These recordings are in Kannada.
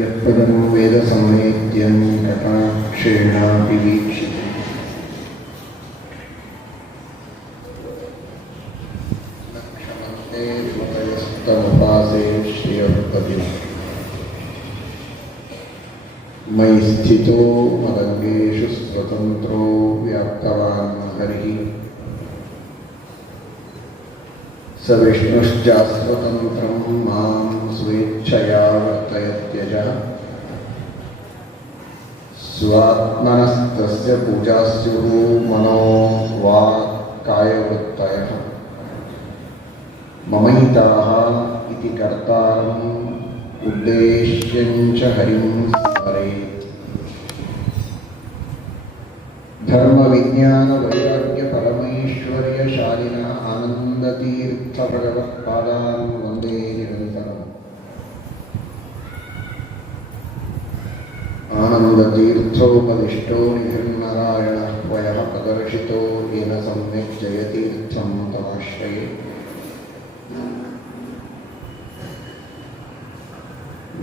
ಯತ್ಪದಂ ವೇದ ಸಂವೇದ್ಯಂ ಕಟಾಕ್ಷೇಣಾಪಿ ವೀಕ್ಷಿತಂ ಲಕ್ಷಣಂತೆ ಮತಯಸ್ತಮುಪಾಸೇ ಶ್ರಿಯಃಪದಿಂ ಮಯಿ ಸ್ಥಿತೋ ಮದಂಗೇಷು ಸ್ವತಂತ್ರೋ ವ್ಯಾಪ್ತವಾನ್ ಹರಿಃ ಸ ವಿಷ್ಣುಶ್ಚಾಸ್ವತಂತ್ರಂ ಮಾಂ ಸ್ವೇಚ್ಛಯಾ ವರ್ತಯತ್ಯಜ ಸ್ವಾತ್ಮನಸ್ತಸ್ಯ ಪೂಜಾಸ್ಯುಃ ಮನೋ ವಾಕ್ ಕಾಯವೃತ್ತಯಃ ಮಮೈತಾಃ ಇತಿ ಕರ್ತಾರಂ ಉದ್ದೇಶ್ಯಂ ಚ ಹರಿಂ ಸ್ಮರೇತ್ ಧರ್ಮ ವಿಜ್ಞಾನ ವೈರಾಗ್ಯ ಪರಮೈಶ್ವರ್ಯಶಾಲಿನ ಆನಂದತೀರ್ಥ ಭಗವತ್ಪಾದಾನ್ ವಂದೇ ನಿರಂತರಂ. ಆನಂದತೀರ್ಥೋಪದಿಷ್ಟೋ ನಿಧಿರ್ನಾರಾಯಣಃ ವಯಃ ಪ್ರದರ್ಶಿತೋ ಯೇನ ಸಮ್ಯಕ್ ಜಯತೀರ್ಥಂ ತಮಾಶ್ರಯೇ.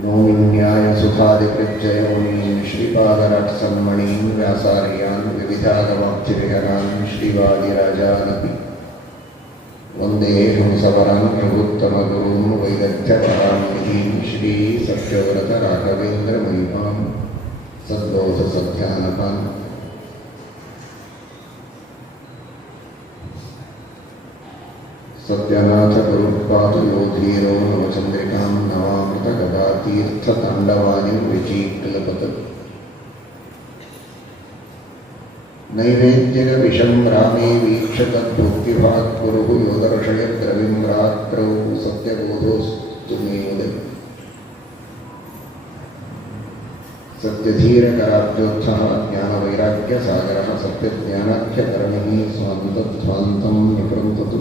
ನೌಮಿನ್ಯಾಯ ಸುಖಾದಿಕೃಜ್ಜಯೋನೀಂ ಶ್ರೀಪಾದರಾಟ್ಸನ್ಮಣೀಂ ವ್ಯಾಸಾರ್ಯಾನ್ ವಿವಿಧಾಗವಾಕ್ತಿವಿಹರಾನ್ ಶ್ರೀವಾದಿರಾಜಾನಪಿ ವಂದೇ ಹಂಸವರಾನ್ ಪ್ರಭುತ್ತಮಗುರುಂ ವೈದಗ್ಧ್ಯಪರಾನ್ನಿಧೀಂ ಶ್ರೀ ಸತ್ಯವ್ರತ ರಾಘವೇಂದ್ರ ಮಹಿಮಾಂ ಸದ್ಬೋಧ ಸಧ್ಯಾನಪಾನ್. ಸತ್ಯನಾಥ ಗುರುಪಾದಯೋ ಧೀರೋ ನವಚಂದ್ರಿಕಾಂ ನವಾಮೃತ ಗದಾತೀರ್ಥ ತಾಂಡವಾನಿ ವಿಚೀಕ್ಲಪತ ನೈವೇದ್ಯಗ ವಿಷಂ ರಾಮೇ ವೀಕ್ಷತದ್ಭುಕ್ತಿಭಾಗ್ ಕುರುಹು ಯೋದರ್ಶಯ ದ್ರವಿಂ ರಾತ್ರೌ ಸತ್ಯಬೋಧೋಸ್ತು ಮೇಯುದೆ. ಸತ್ಯಧೀರಕರಾಬ್ಜೋತ್ಥಃ ಜ್ಞಾನವೈರಾಗ್ಯಸಾಗರಃ ಸತ್ಯಜ್ಞಾನಾಖ್ಯಕರ್ಣಿಃ ಸ್ವಾಂತಧ್ವಾಂತಂ ನಿಕೃಂತತು.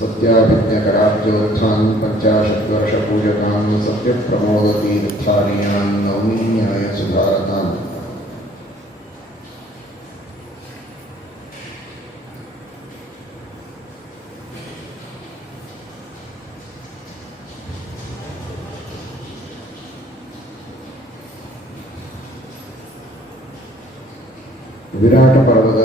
ಸತ್ಯಾಭಿಜ್ಞಕರಾಬ್ಜೋತ್ಥಾನ್ ಪಂಚಾಶದ್ವರ್ಷಪೂಜಕಾನ್ ಸತ್ಯಪ್ರಮೋದತೀರ್ಥಾರ್ಯಾನ್ ನೌಮಿನ್ಯಾಯ ಸುಧಾರತಾನ್. ವಿರಾಟ ಪರ್ವದ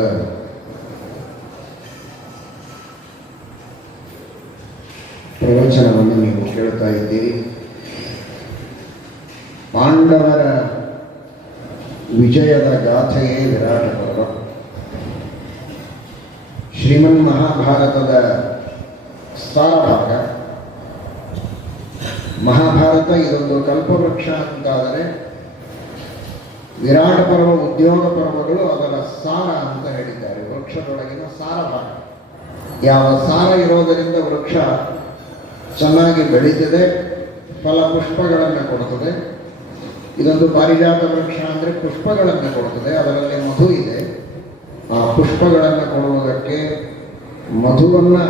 ಪ್ರವಚನವನ್ನು ನೀವು ಕೇಳ್ತಾ ಇದ್ದೀರಿ. ಪಾಂಡವರ ವಿಜಯದ ಗಾಥೆಯೇ ವಿರಾಟ ಪರ್ವ. ಶ್ರೀಮನ್ ಮಹಾಭಾರತದ ಸಾರಭಾಗ. ಮಹಾಭಾರತ ಇದೊಂದು ಕಲ್ಪವೃಕ್ಷ ಅಂತಾದರೆ ವಿರಾಟ ಪರ್ವ ಉದ್ಯೋಗ ಪರ್ವಗಳು ಅದರ ಸಾರ ಅಂತ ಹೇಳಿದ್ದಾರೆ. ವೃಕ್ಷದೊಳಗಿನ ಸಾರಭಾಗ. ಯಾವ ಸಾರ ಇರೋದರಿಂದ ವೃಕ್ಷ ಚೆನ್ನಾಗಿ ಬೆಳೀತದೆ, ಫಲಪುಷ್ಪಗಳನ್ನು ಕೊಡುತ್ತದೆ. ಇದೊಂದು ಪಾರಿಜಾತ ವೃಕ್ಷ ಅಂದರೆ ಪುಷ್ಪಗಳನ್ನು ಕೊಡುತ್ತದೆ, ಅದರಲ್ಲಿ ಮಧು ಇದೆ. ಆ ಪುಷ್ಪಗಳನ್ನು ಕೊಡುವುದಕ್ಕೆ, ಮಧುವನ್ನು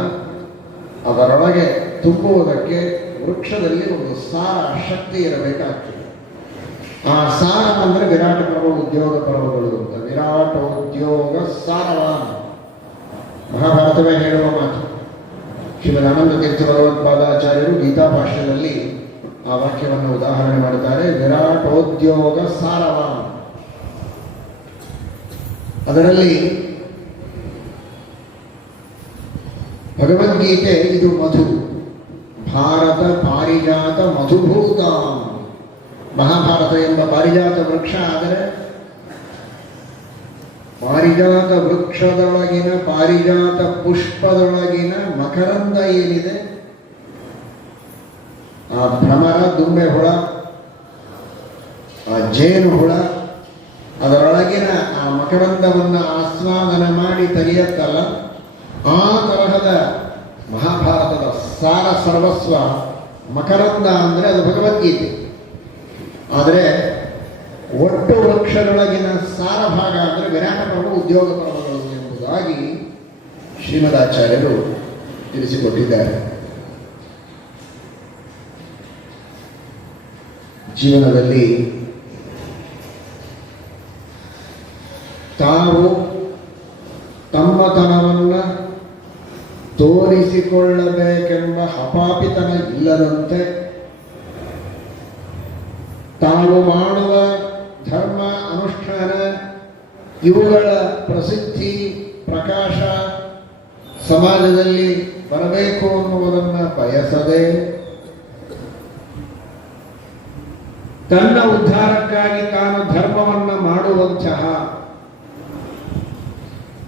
ಅದರೊಳಗೆ ತುಂಬುವುದಕ್ಕೆ ವೃಕ್ಷದಲ್ಲಿ ಒಂದು ಸಾರ ಶಕ್ತಿ ಇರಬೇಕಾಗ್ತದೆ. ಆ ಸಾರ ಅಂದರೆ ವಿರಾಟ ಪರ್ವ ಉದ್ಯೋಗ ಪರ್ವಗಳು ಅಂತ. ವಿರಾಟೋದ್ಯೋಗ ಸಾರವಾನ್ ಮಹಾಭಾರತವೇ ಹೇಳುವ ಮಾತು. ಶ್ರೀಮದ್ ಆನಂದ ತೀರ್ಥ ಭಗವತ್ಪಾದಾಚಾರ್ಯರು ಗೀತಾ ಭಾಷ್ಯದಲ್ಲಿ ಆ ವಾಕ್ಯವನ್ನು ಉದಾಹರಣೆ ಮಾಡುತ್ತಾರೆ. ವಿರಾಟೋದ್ಯೋಗ ಸಾರವಾನ್. ಅದರಲ್ಲಿ ಭಗವದ್ಗೀತೆ ಇದು ಮಧು. ಭಾರತ ಪಾರಿಜಾತ ಮಧುಭೂತ. ಮಹಾಭಾರತ ಎಂಬ ಪಾರಿಜಾತ ವೃಕ್ಷ ಆದರೆ ಪಾರಿಜಾತ ವೃಕ್ಷದೊಳಗಿನ ಪಾರಿಜಾತ ಪುಷ್ಪದೊಳಗಿನ ಮಕರಂದ ಏನಿದೆ, ಆ ಭ್ರಮರ, ದುಂಬೆ ಹುಳ, ಆ ಜೇನು ಹುಳ, ಅದರೊಳಗಿನ ಆ ಮಕರಂದವನ್ನು ಆಸ್ವಾದನ ಮಾಡಿ ತೆಗೆಯತ್ತಲ್ಲ, ಆ ತರಹದ ಮಹಾಭಾರತದ ಸಾರ ಸರ್ವಸ್ವ ಮಕರಂದ ಅಂದರೆ ಅದು ಭಗವದ್ಗೀತೆ. ಆದರೆ ಒಟ್ಟು ವೃಕ್ಷದೊಳಗಿನ ಸಾರ ಭಾಗ ಅಂದರೆ ವಿರಾಟ ಪರ್ವ ಉದ್ಯೋಗ ಪರ್ವಗಳು ಎಂಬುದಾಗಿ ಶ್ರೀಮದಾಚಾರ್ಯರು ತಿಳಿಸಿಕೊಟ್ಟಿದ್ದಾರೆ. ಜೀವನದಲ್ಲಿ ತಾವು ತಮ್ಮತನವನ್ನು ತೋರಿಸಿಕೊಳ್ಳಬೇಕೆಂಬ ಹಪಾಪಿತನ ಇಲ್ಲದಂತೆ ತಾವು ಮಾಡುವ ಧರ್ಮ ಅನುಷ್ಠಾನ ಇವುಗಳ ಪ್ರಸಿದ್ಧಿ ಪ್ರಕಾಶ ಸಮಾಜದಲ್ಲಿ ಬರಬೇಕು ಅನ್ನುವುದನ್ನು ಬಯಸದೆ ತನ್ನ ಉದ್ಧಾರಕ್ಕಾಗಿ ತಾನು ಧರ್ಮವನ್ನು ಮಾಡುವಂತಹ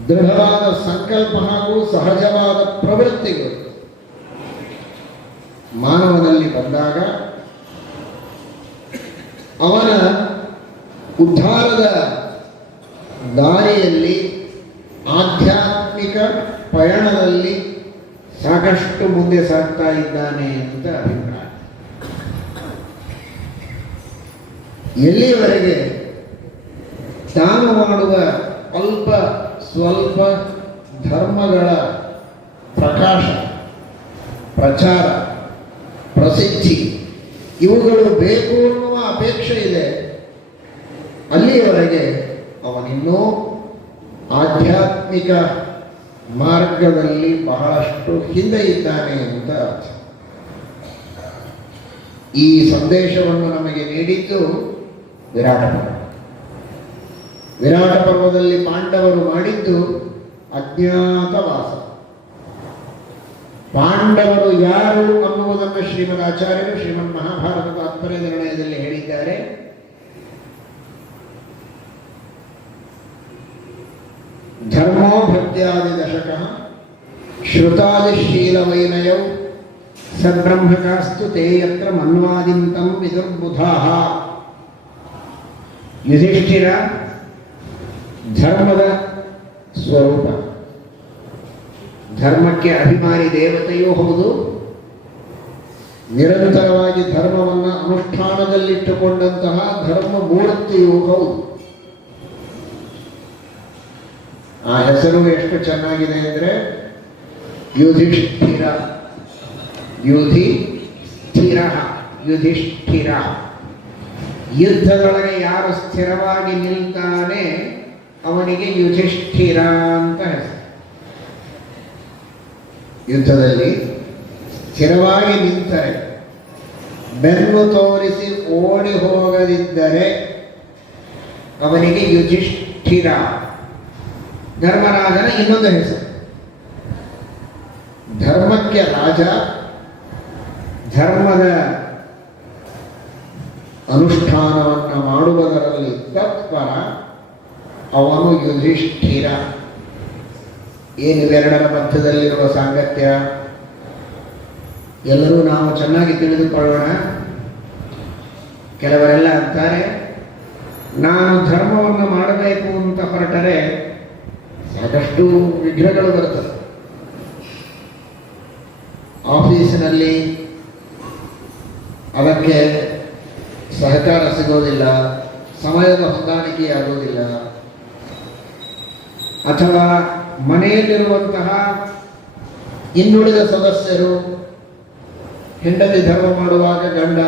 ದೃಢವಾದ ಸಂಕಲ್ಪ ಹಾಗೂ ಸಹಜವಾದ ಪ್ರವೃತ್ತಿಗಳು ಮಾನವನಲ್ಲಿ ಬಂದಾಗ ಅವನ ಉದ್ಧಾರದ ದಾರಿಯಲ್ಲಿ ಆಧ್ಯಾತ್ಮಿಕ ಪಯಣದಲ್ಲಿ ಸಾಕಷ್ಟು ಮುಂದೆ ಸಾಗ್ತಾ ಇದ್ದಾನೆ ಅಂತ ಅಭಿಪ್ರಾಯ. ಎಲ್ಲಿಯವರೆಗೆ ತಾನು ಮಾಡುವ ಅಲ್ಪ ಸ್ವಲ್ಪ ಧರ್ಮಗಳ ಪ್ರಕಾಶ ಪ್ರಚಾರ ಪ್ರಸಿದ್ಧಿ ಇವುಗಳು ಬೇಕು ಅನ್ನುವ ಅಪೇಕ್ಷೆ ಇದೆ, ಅಲ್ಲಿಯವರೆಗೆ ಅವನಿನ್ನೂ ಆಧ್ಯಾತ್ಮಿಕ ಮಾರ್ಗದಲ್ಲಿ ಬಹಳಷ್ಟು ಹಿಂದೆ ಇದ್ದಾನೆ ಅಂತ ಅರ್ಥ. ಈ ಸಂದೇಶವನ್ನು ನಮಗೆ ನೀಡಿದ್ದು ವಿರಾಟ ಪರ್ವ. ವಿರಾಟ ಪರ್ವದಲ್ಲಿ ಪಾಂಡವರು ಮಾಡಿದ್ದು ಅಜ್ಞಾತವಾಸ. ಪಾಂಡವರು ಯಾರು ಅನ್ನುವುದನ್ನು ಶ್ರೀಮದ್ ಆಚಾರ್ಯರು ಶ್ರೀಮನ್ ಮಹಾಭಾರತ ತಾತ್ಪರ್ಯ ನಿರ್ಣಯದಲ್ಲಿ ಹೇಳಿದ್ದಾರೆ. ಧರ್ಮೋ ಭಕ್ತ್ಯಾದಿ ದಶಕ ಶ್ರುತಾದಿಶೀಲವೈನಯೌ ಸಬ್ರಹ್ಮಕಾಸ್ತು ತೇ ಯತ್ರ ಮನ್ವಾದಿಂತಂ ವಿದುರ್ಬುಧಾಃ. ಯುಧಿಷ್ಠಿರ ಧರ್ಮದ ಸ್ವರೂಪ, ಧರ್ಮಕ್ಕೆ ಅಭಿಮಾನಿ ದೇವತೆಯೂ ಹೌದು, ನಿರಂತರವಾಗಿ ಧರ್ಮವನ್ನು ಅನುಷ್ಠಾನದಲ್ಲಿಟ್ಟುಕೊಂಡಂತಹ ಧರ್ಮ ಮೂರ್ತಿಯೂ ಹೌದು. ಆ ಹೆಸರು ಎಷ್ಟು ಚೆನ್ನಾಗಿದೆ ಅಂದರೆ ಯುಧಿಷ್ಠಿರ. ಯುಧಿ ಸ್ಥಿರ, ಯುಧಿಷ್ಠಿರ. ಯುದ್ಧದೊಳಗೆ ಯಾರು ಸ್ಥಿರವಾಗಿ ನಿಲ್ತಾನೆ ಅವನಿಗೆ ಯುಧಿಷ್ಠಿರ ಅಂತ ಹೆಸರು. ಯುದ್ಧದಲ್ಲಿ ಸ್ಥಿರವಾಗಿ ನಿಂತರೆ, ಬೆನ್ನು ತೋರಿಸಿ ಓಡಿ ಹೋಗದಿದ್ದರೆ ಅವನಿಗೆ ಯುಧಿಷ್ಠಿರ. ಧರ್ಮರಾಜನ ಇನ್ನೊಂದು ಹೆಸರು. ಧರ್ಮಕ್ಕೆ ರಾಜ, ಧರ್ಮದ ಅನುಷ್ಠಾನವನ್ನು ಮಾಡುವುದರಲ್ಲಿ ತತ್ಪರ, ಅವನು ಯುಧಿಷ್ಠಿರ. ಏನು ಇವೆರಡರ ಮಧ್ಯದಲ್ಲಿರುವ ಸಾಂಗತ್ಯ ಎಲ್ಲರೂ ನಾವು ಚೆನ್ನಾಗಿ ತಿಳಿದುಕೊಳ್ಳೋಣ. ಕೆಲವರೆಲ್ಲ ಅಂತಾರೆ, ನಾನು ಧರ್ಮವನ್ನು ಮಾಡಬೇಕು ಅಂತ ಹೊರಟರೆ ಸಾಕಷ್ಟು ವಿಘ್ನಗಳು ಬರುತ್ತವೆ. ಆಫೀಸಿನಲ್ಲಿ ಅದಕ್ಕೆ ಸಹಕಾರ ಸಿಗೋದಿಲ್ಲ, ಸಮಯದ ಹೊಂದಾಣಿಕೆಯಾಗುವುದಿಲ್ಲ, ಅಥವಾ ಮನೆಯಲ್ಲಿರುವಂತಹ ಇನ್ನುಳಿದ ಸದಸ್ಯರು ಹೆಂಡತಿ ಧರ್ಮ ಮಾಡುವಾಗ ಗಂಡ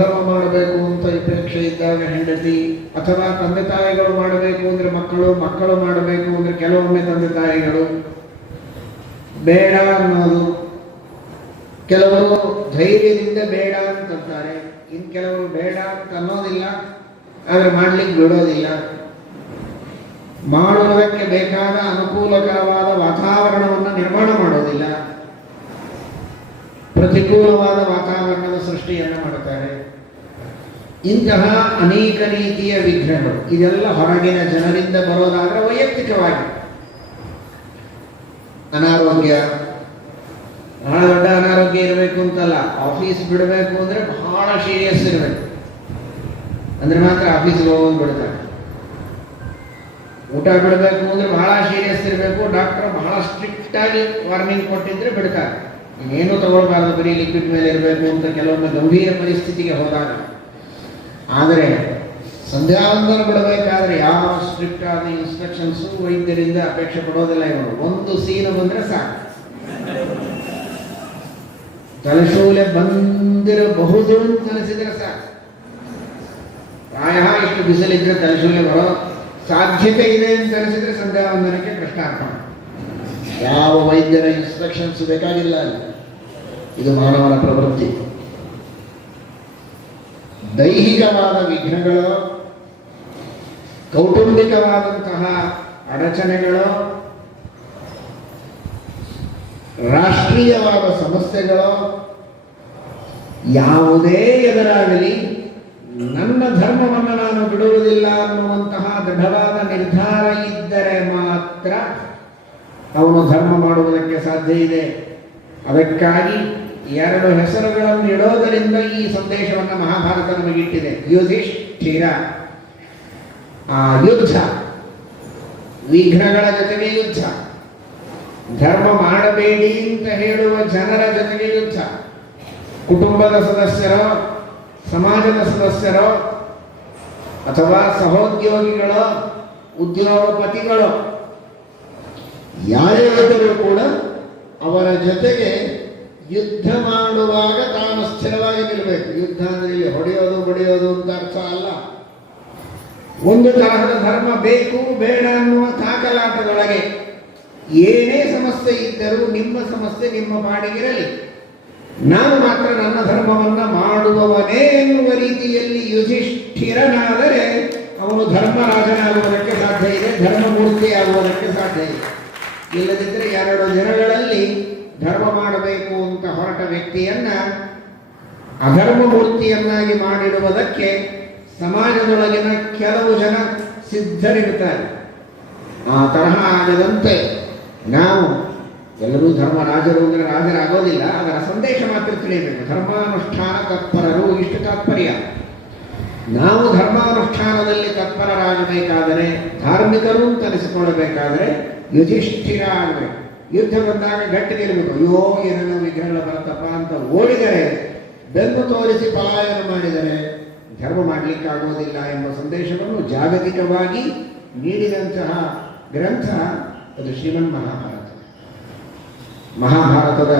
ಧರ್ಮ ಮಾಡಬೇಕು ಅಂತ ಅಪೇಕ್ಷೆ ಇದ್ದಾಗ ಹೆಂಡತಿ, ಅಥವಾ ತಂದೆ ತಾಯಿಗಳು ಮಾಡಬೇಕು ಅಂದರೆ ಮಕ್ಕಳು ಮಾಡಬೇಕು ಅಂದರೆ ಕೆಲವೊಮ್ಮೆ ತಂದೆ ತಾಯಿಗಳು ಬೇಡ ಅನ್ನೋದು. ಕೆಲವರು ಧೈರ್ಯದಿಂದ ಬೇಡ ಅಂತಾರೆ, ಇನ್ನು ಕೆಲವರು ಬೇಡ ಅಂತ ಅನ್ನೋದಿಲ್ಲ, ಆದರೆ ಮಾಡ್ಲಿಕ್ಕೆ ಬಿಡೋದಿಲ್ಲ. ಮಾಡುವುದಕ್ಕೆ ಬೇಕಾದ ಅನುಕೂಲಕರವಾದ ವಾತಾವರಣವನ್ನು ನಿರ್ಮಾಣ ಮಾಡೋದಿಲ್ಲ, ಪ್ರತಿಕೂಲವಾದ ವಾತಾವರಣದ ಸೃಷ್ಟಿಯನ್ನು ಮಾಡುತ್ತಾರೆ. ಇಂತಹ ಅನೇಕ ರೀತಿಯ ವಿಘ್ನಗಳು, ಇದೆಲ್ಲ ಹೊರಗಿನ ಜನರಿಂದ ಬರೋದಾದ್ರೆ ವೈಯಕ್ತಿಕವಾಗಿ ಅನಾರೋಗ್ಯ, ಬಹಳ ದೊಡ್ಡ ಅನಾರೋಗ್ಯ ಇರಬೇಕು ಅಂತಲ್ಲ, ಆಫೀಸ್ ಬಿಡಬೇಕು ಅಂದ್ರೆ ಬಹಳ ಸೀರಿಯಸ್ ಇರಬೇಕು, ಅಂದ್ರೆ ಮಾತ್ರ ಆಫೀಸ್ಗೆ ಹೋಗೋದು ಬಿಡ್ತಾರೆ. ಊಟ ಬಿಡಬೇಕು ಅಂದ್ರೆ ಬಹಳ ಸೀರಿಯಸ್ ಇರಬೇಕು, ಡಾಕ್ಟರ್ ಬಹಳ ಸ್ಟ್ರಿಕ್ಟ್ ಆಗಿ ವಾರ್ನಿಂಗ್ ಕೊಟ್ಟಿದ್ರೆ ಬಿಡ್ತಾರೆ. ಇನ್ನೇನು ತಗೊಳ್ಬಾರ್ದು, ಬರೀ ಲಿಕ್ವಿಡ್ ಮೇಲೆ ಇರಬೇಕು ಅಂತ ಕೆಲವೊಮ್ಮೆ ಗಂಭೀರ ಪರಿಸ್ಥಿತಿಗೆ ಹೋದಾಗ. ಆದರೆ ಸಂಧ್ಯಾವಂದನ ಬಿಡಬೇಕಾದ್ರೆ ಯಾವ ಸ್ಟ್ರಿಕ್ಟ್ ಆದ ಇನ್ಸ್ಟ್ರಕ್ಷನ್ಸು ವೈದ್ಯರಿಂದ ಅಪೇಕ್ಷೆ ಪಡೋದಿಲ್ಲ. ಇವರು ಒಂದು ಸೀನು ಬಂದ್ರೆ ಸಾಕು, ತಲೆಶೂಲೆ ಬಂದಿರಬಹುದು ಅಂತ ಅನಿಸಿದ್ರೆ ಸಾಕು. ಪ್ರಾಯ ಇಷ್ಟು ಬಿಸಿಲಿದ್ರೆ ತಲೆಶೂಲೆ ಬರೋ ಸಾಧ್ಯತೆ ಇದೆ ಅಂತ ಅನಿಸಿದ್ರೆ ಸಂಧ್ಯಾವಂದನಕ್ಕೆ ಕೃಷ್ಣಾರ್ಪಣ. ಯಾವ ವೈದ್ಯರ ಇನ್ಸ್ಟ್ರಕ್ಷನ್ಸ್ ಬೇಕಾಗಿಲ್ಲ ಅಲ್ಲಿ. ಇದು ಮಾನವನ ಪ್ರವೃತ್ತಿ. ದೈಹಿಕವಾದ ವಿಘ್ನಗಳು, ಕೌಟುಂಬಿಕವಾದಂತಹ ಅಡಚಣೆಗಳು, ರಾಷ್ಟ್ರೀಯವಾದ ಸಮಸ್ಯೆಗಳು ಯಾವುದೇ ಎದುರಾಗಲಿ ನನ್ನ ಧರ್ಮವನ್ನು ನಾನು ಬಿಡುವುದಿಲ್ಲ ಅನ್ನುವಂತಹ ದೃಢವಾದ ನಿರ್ಧಾರ ಇದ್ದರೆ ಮಾತ್ರ ಅವನು ಧರ್ಮ ಮಾಡುವುದಕ್ಕೆ ಸಾಧ್ಯ ಇದೆ. ಅದಕ್ಕಾಗಿ 2 ಹೆಸರುಗಳನ್ನು ಇಡೋದರಿಂದ ಈ ಸಂದೇಶವನ್ನು ಮಹಾಭಾರತ ನಮಗಿಟ್ಟಿದೆ. ಯುಧಿಷ್ಠಿರ, ಆ ಯುದ್ಧ, ವಿಘ್ನಗಳ ಜೊತೆಗೆ ಯುದ್ಧ, ಧರ್ಮ ಮಾಡಬೇಡಿ ಅಂತ ಹೇಳುವ ಜನರ ಜೊತೆಗೆ ಯುದ್ಧ, ಕುಟುಂಬದ ಸದಸ್ಯರೋ, ಸಮಾಜದ ಸದಸ್ಯರೋ, ಅಥವಾ ಸಹೋದ್ಯೋಗಿಗಳೋ, ಉದ್ಯೋಗಪತಿಗಳೋ ಯಾರಿದ್ದರೂ ಕೂಡ ಅವರ ಜೊತೆಗೆ ಯುದ್ಧ ಮಾಡುವಾಗ ತಾನು ಸ್ಥಿರವಾಗಿ ನಿಲ್ಲಬೇಕು. ಯುದ್ಧ ಅಂದ್ರೆ ಇಲ್ಲಿ ಹೊಡೆಯೋದು ಬಡಿಯೋದು ಅಂತ ಅರ್ಥ ಅಲ್ಲ. ಒಂದು ತರಹದ ಧರ್ಮ ಬೇಕು ಬೇಡ ಅನ್ನುವ ತಾಕಲಾಟದೊಳಗೆ ಏನೇ ಸಮಸ್ಯೆ ಇದ್ದರೂ ನಿಮ್ಮ ಸಮಸ್ಯೆ ನಿಮ್ಮ ಪಾಡಿಗಿರಲಿ, ನಾನು ಮಾತ್ರ ನನ್ನ ಧರ್ಮವನ್ನ ಮಾಡುವವನೇ ಎನ್ನುವ ರೀತಿಯಲ್ಲಿ ಯುಧಿಷ್ಠಿರನಾದರೆ ಅವನು ಧರ್ಮರಾಜನಾಗುವುದಕ್ಕೆ ಸಾಧ್ಯ ಇದೆ, ಧರ್ಮಮೂರ್ತಿಯಾಗುವುದಕ್ಕೆ ಸಾಧ್ಯ ಇದೆ. ಇಲ್ಲದಿದ್ದರೆ 2 ದಿನಗಳಲ್ಲಿ ಧರ್ಮ ಮಾಡಬೇಕು ಅಂತ ಹೊರಟ ವ್ಯಕ್ತಿಯನ್ನ ಅಧರ್ಮ ಮೂರ್ತಿಯನ್ನಾಗಿ ಮಾಡಿಡುವುದಕ್ಕೆ ಸಮಾಜದೊಳಗಿನ ಕೆಲವು ಜನ ಸಿದ್ಧರಿರುತ್ತಾರೆ. ಆ ತರಹ ಆಗದಂತೆ ನಾವು ಎಲ್ಲರೂ ಧರ್ಮರಾಜರು ಅಂದರೆ ರಾಜರಾಗೋದಿಲ್ಲ, ಅದರ ಸಂದೇಶ ಮಾತ್ರ ತಿಳಿಯಬೇಕು. ಧರ್ಮಾನುಷ್ಠಾನ ತತ್ಪರರು, ಇಷ್ಟು ತಾತ್ಪರ್ಯ. ನಾವು ಧರ್ಮಾನುಷ್ಠಾನದಲ್ಲಿ ತತ್ಪರರಾಗಬೇಕಾದರೆ, ಧಾರ್ಮಿಕರು ಅಂತ ಅನಿಸಿಕೊಳ್ಳಬೇಕಾದರೆ ಯುಧಿಷ್ಠಿರ ಆಗಬೇಕು. ಯುದ್ಧ ಬಂದಾಗ ಗಟ್ಟಿಗಿರಬೇಕು. ಅಯ್ಯೋ ಏನೇನೋ ವಿಘ್ನಗಳು ಬರುತ್ತಪ್ಪ ಅಂತ ಓಡಿದರೆ, ಬೆನ್ನು ತೋರಿಸಿ ಪಲಾಯನ ಮಾಡಿದರೆ ಧರ್ಮ ಮಾಡಲಿಕ್ಕಾಗೋದಿಲ್ಲ ಎಂಬ ಸಂದೇಶವನ್ನು ಜಾಗತಿಕವಾಗಿ ನೀಡಿದಂತಹ ಗ್ರಂಥ ಅದು ಶ್ರೀಮನ್ ಮಹಾಭಾರತ. ಮಹಾಭಾರತದ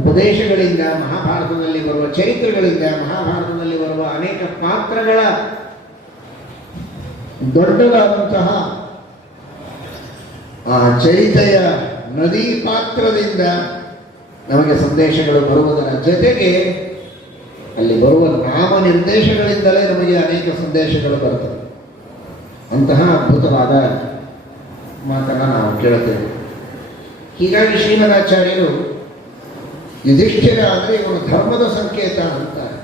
ಉಪದೇಶಗಳಿಂದ, ಮಹಾಭಾರತದಲ್ಲಿ ಬರುವ ಚರಿತ್ರೆಗಳಿಂದ, ಮಹಾಭಾರತದಲ್ಲಿ ಬರುವ ಅನೇಕ ಪಾತ್ರಗಳ ದೊಡ್ಡದಾದಂತಹ ಆ ಚರಿತೆಯ ನದಿ ಪಾತ್ರದಿಂದ ನಮಗೆ ಸಂದೇಶಗಳು ಬರುವುದರ ಜೊತೆಗೆ ಅಲ್ಲಿ ಬರುವ ನಾಮ ನಿರ್ದೇಶಗಳಿಂದಲೇ ನಮಗೆ ಅನೇಕ ಸಂದೇಶಗಳು ಬರುತ್ತವೆ. ಅಂತಹ ಅದ್ಭುತವಾದ ಮಾತನ್ನು ನಾವು ಕೇಳುತ್ತೇವೆ. ಹೀಗಾಗಿ ಶ್ರೀಮದಾಚಾರ್ಯರು ಯುಧಿಷ್ಠಿರ ಅಂದರೆ ಇವನು ಧರ್ಮದ ಸಂಕೇತ ಅಂತಾರೆ.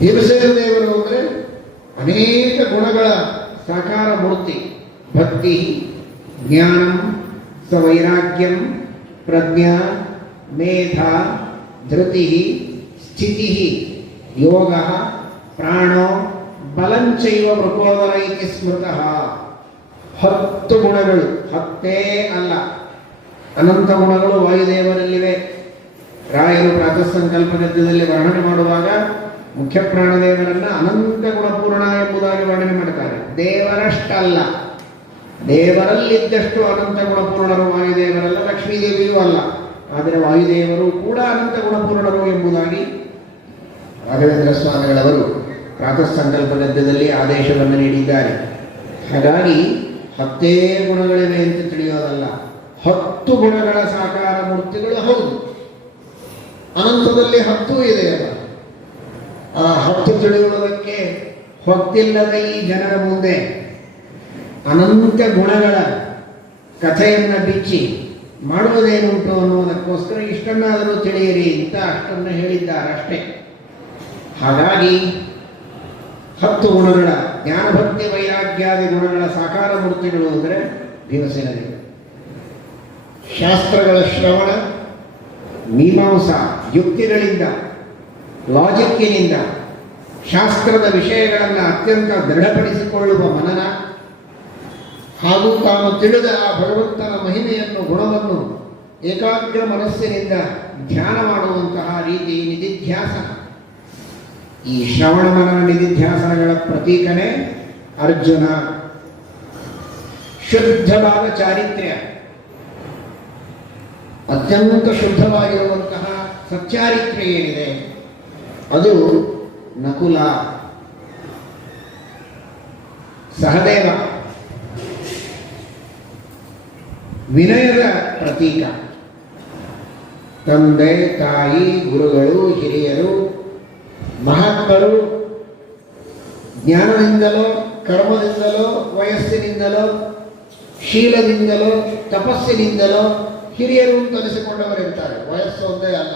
ಭೀಮಸೇನ ದೇವರು ಅಂದರೆ ಅನೇಕ ಗುಣಗಳ ಸಾಕಾರ ಮೂರ್ತಿ. ಭಕ್ತಿ, ಜ್ಞಾನಂ, ಸವೈರಾಗ್ಯಂ, ಪ್ರಜ್ಞಾ, ಮೇಧ, ಧೃತಿ, ಸ್ಥಿತಿ, ಯೋಗ, ಪ್ರಾಣೋ, ಬಲಂಚೈವ ಮೃಕೋದರ ಇತಿ ಸ್ಮೃತಃ. 10 ಗುಣಗಳು, 10 ಅಲ್ಲ, ಅನಂತ ಗುಣಗಳು ವಾಯುದೇವರಲ್ಲಿವೆ. ರಾಯರು ಪ್ರಾತಃ ಸಂಕಲ್ಪ ಗದ್ಯದಲ್ಲಿ ವರ್ಣನೆ ಮಾಡುವಾಗ ಮುಖ್ಯ ಪ್ರಾಣದೇವರನ್ನ ಅನಂತ ಗುಣಪೂರ್ಣ ಎಂಬುದಾಗಿ ವರ್ಣನೆ ಮಾಡುತ್ತಾರೆ. ದೇವರಷ್ಟಲ್ಲ, ದೇವರಲ್ಲಿದ್ದಷ್ಟು ಅನಂತ ಗುಣಪೂರ್ಣರು ವಾಯುದೇವರಲ್ಲ, ಲಕ್ಷ್ಮೀದೇವಿಯೂ ಅಲ್ಲ. ಆದರೆ ವಾಯುದೇವರು ಕೂಡ ಅನಂತ ಗುಣಪೂರ್ಣರು ಎಂಬುದಾಗಿ ರಾಘವೇಂದ್ರ ಸ್ವಾಮಿಗಳವರು ಪ್ರಾತಃ ಸಂಕಲ್ಪ ಗದ್ಯದಲ್ಲಿ ಆದೇಶವನ್ನು ನೀಡಿದ್ದಾರೆ. ಹಾಗಾಗಿ 10 ಗುಣಗಳಿವೆ ಅಂತ ತಿಳಿಯೋದಲ್ಲ, 10 ಗುಣಗಳ ಸಾಕಾರ ಮೂರ್ತಿಗಳು ಹೌದು. ಅನಂತದಲ್ಲಿ 10 ಇದೆಯಲ್ಲ, ಆ 10 ತಿಳಿಯುವುದಕ್ಕೆ ಹೊತ್ತಿಲ್ಲದ ಈ ಜನರ ಮುಂದೆ ಅನಂತ ಗುಣಗಳ ಕಥೆಯನ್ನು ಬಿಚ್ಚಿ ಮಾಡುವುದೇನುಂಟು ಅನ್ನುವುದಕ್ಕೋಸ್ಕರ ಇಷ್ಟನ್ನಾದರೂ ತಿಳಿಯಿರಿ ಅಂತ ಅಷ್ಟನ್ನು ಹೇಳಿದ್ದಾರಷ್ಟೇ. ಹಾಗಾಗಿ 10 ಗುಣಗಳ ಜ್ಞಾನಭಕ್ತಿ ವೈರಾಗ್ಯಾದಿ ಗುಣಗಳ ಸಾಕಾರ ಮೂರ್ತಿಗಳು ಅಂದರೆ ಭೀಮಸೇನದೇವರು. ಶಾಸ್ತ್ರಗಳ ಶ್ರವಣ, ಮೀಮಾಂಸಾ ಯುಕ್ತಿಗಳಿಂದ, ಲಾಜಿಕ್ಕಿನಿಂದ ಶಾಸ್ತ್ರದ ವಿಷಯಗಳನ್ನು ಅತ್ಯಂತ ದೃಢಪಡಿಸಿಕೊಳ್ಳುವ ಮನನ, ಹಾಗೂ ತಾನು ತಿಳಿದ ಆ ಭಗವಂತನ ಮಹಿಮೆಯನ್ನು, ಗುಣವನ್ನು ಏಕಾಗ್ರ ಮನಸ್ಸಿನಿಂದ ಧ್ಯಾನ ಮಾಡುವಂತಹ ರೀತಿ ನಿಧಿಧ್ಯಾಸನ. ಈ ಶ್ರವಣ ಮನನ ನಿಧಿಧ್ಯಾಸನಗಳ ಪ್ರತೀಕನೇ ಅರ್ಜುನ. ಶುದ್ಧವಾದ ಚಾರಿತ್ರ್ಯ, ಅತ್ಯಂತ ಶುದ್ಧವಾಗಿರುವಂತಹ ಸಚ್ಚಾರಿತ್ರ್ಯ ಏನಿದೆ ಅದು ನಕುಲ, ಸಹದೇವ. ವಿನಯದ ಪ್ರತೀಕ. ತಂದೆ, ತಾಯಿ, ಗುರುಗಳು, ಹಿರಿಯರು, ಮಹಾತ್ಮರು ಜ್ಞಾನದಿಂದಲೋ, ಕರ್ಮದಿಂದಲೋ, ವಯಸ್ಸಿನಿಂದಲೋ, ಶೀಲದಿಂದಲೋ, ತಪಸ್ಸಿನಿಂದಲೋ ಹಿರಿಯರು ಅಂತ ಅನಿಸಿಕೊಂಡವರಿರ್ತಾರೆ. ವಯಸ್ಸು ಒಂದೇ ಅಲ್ಲ,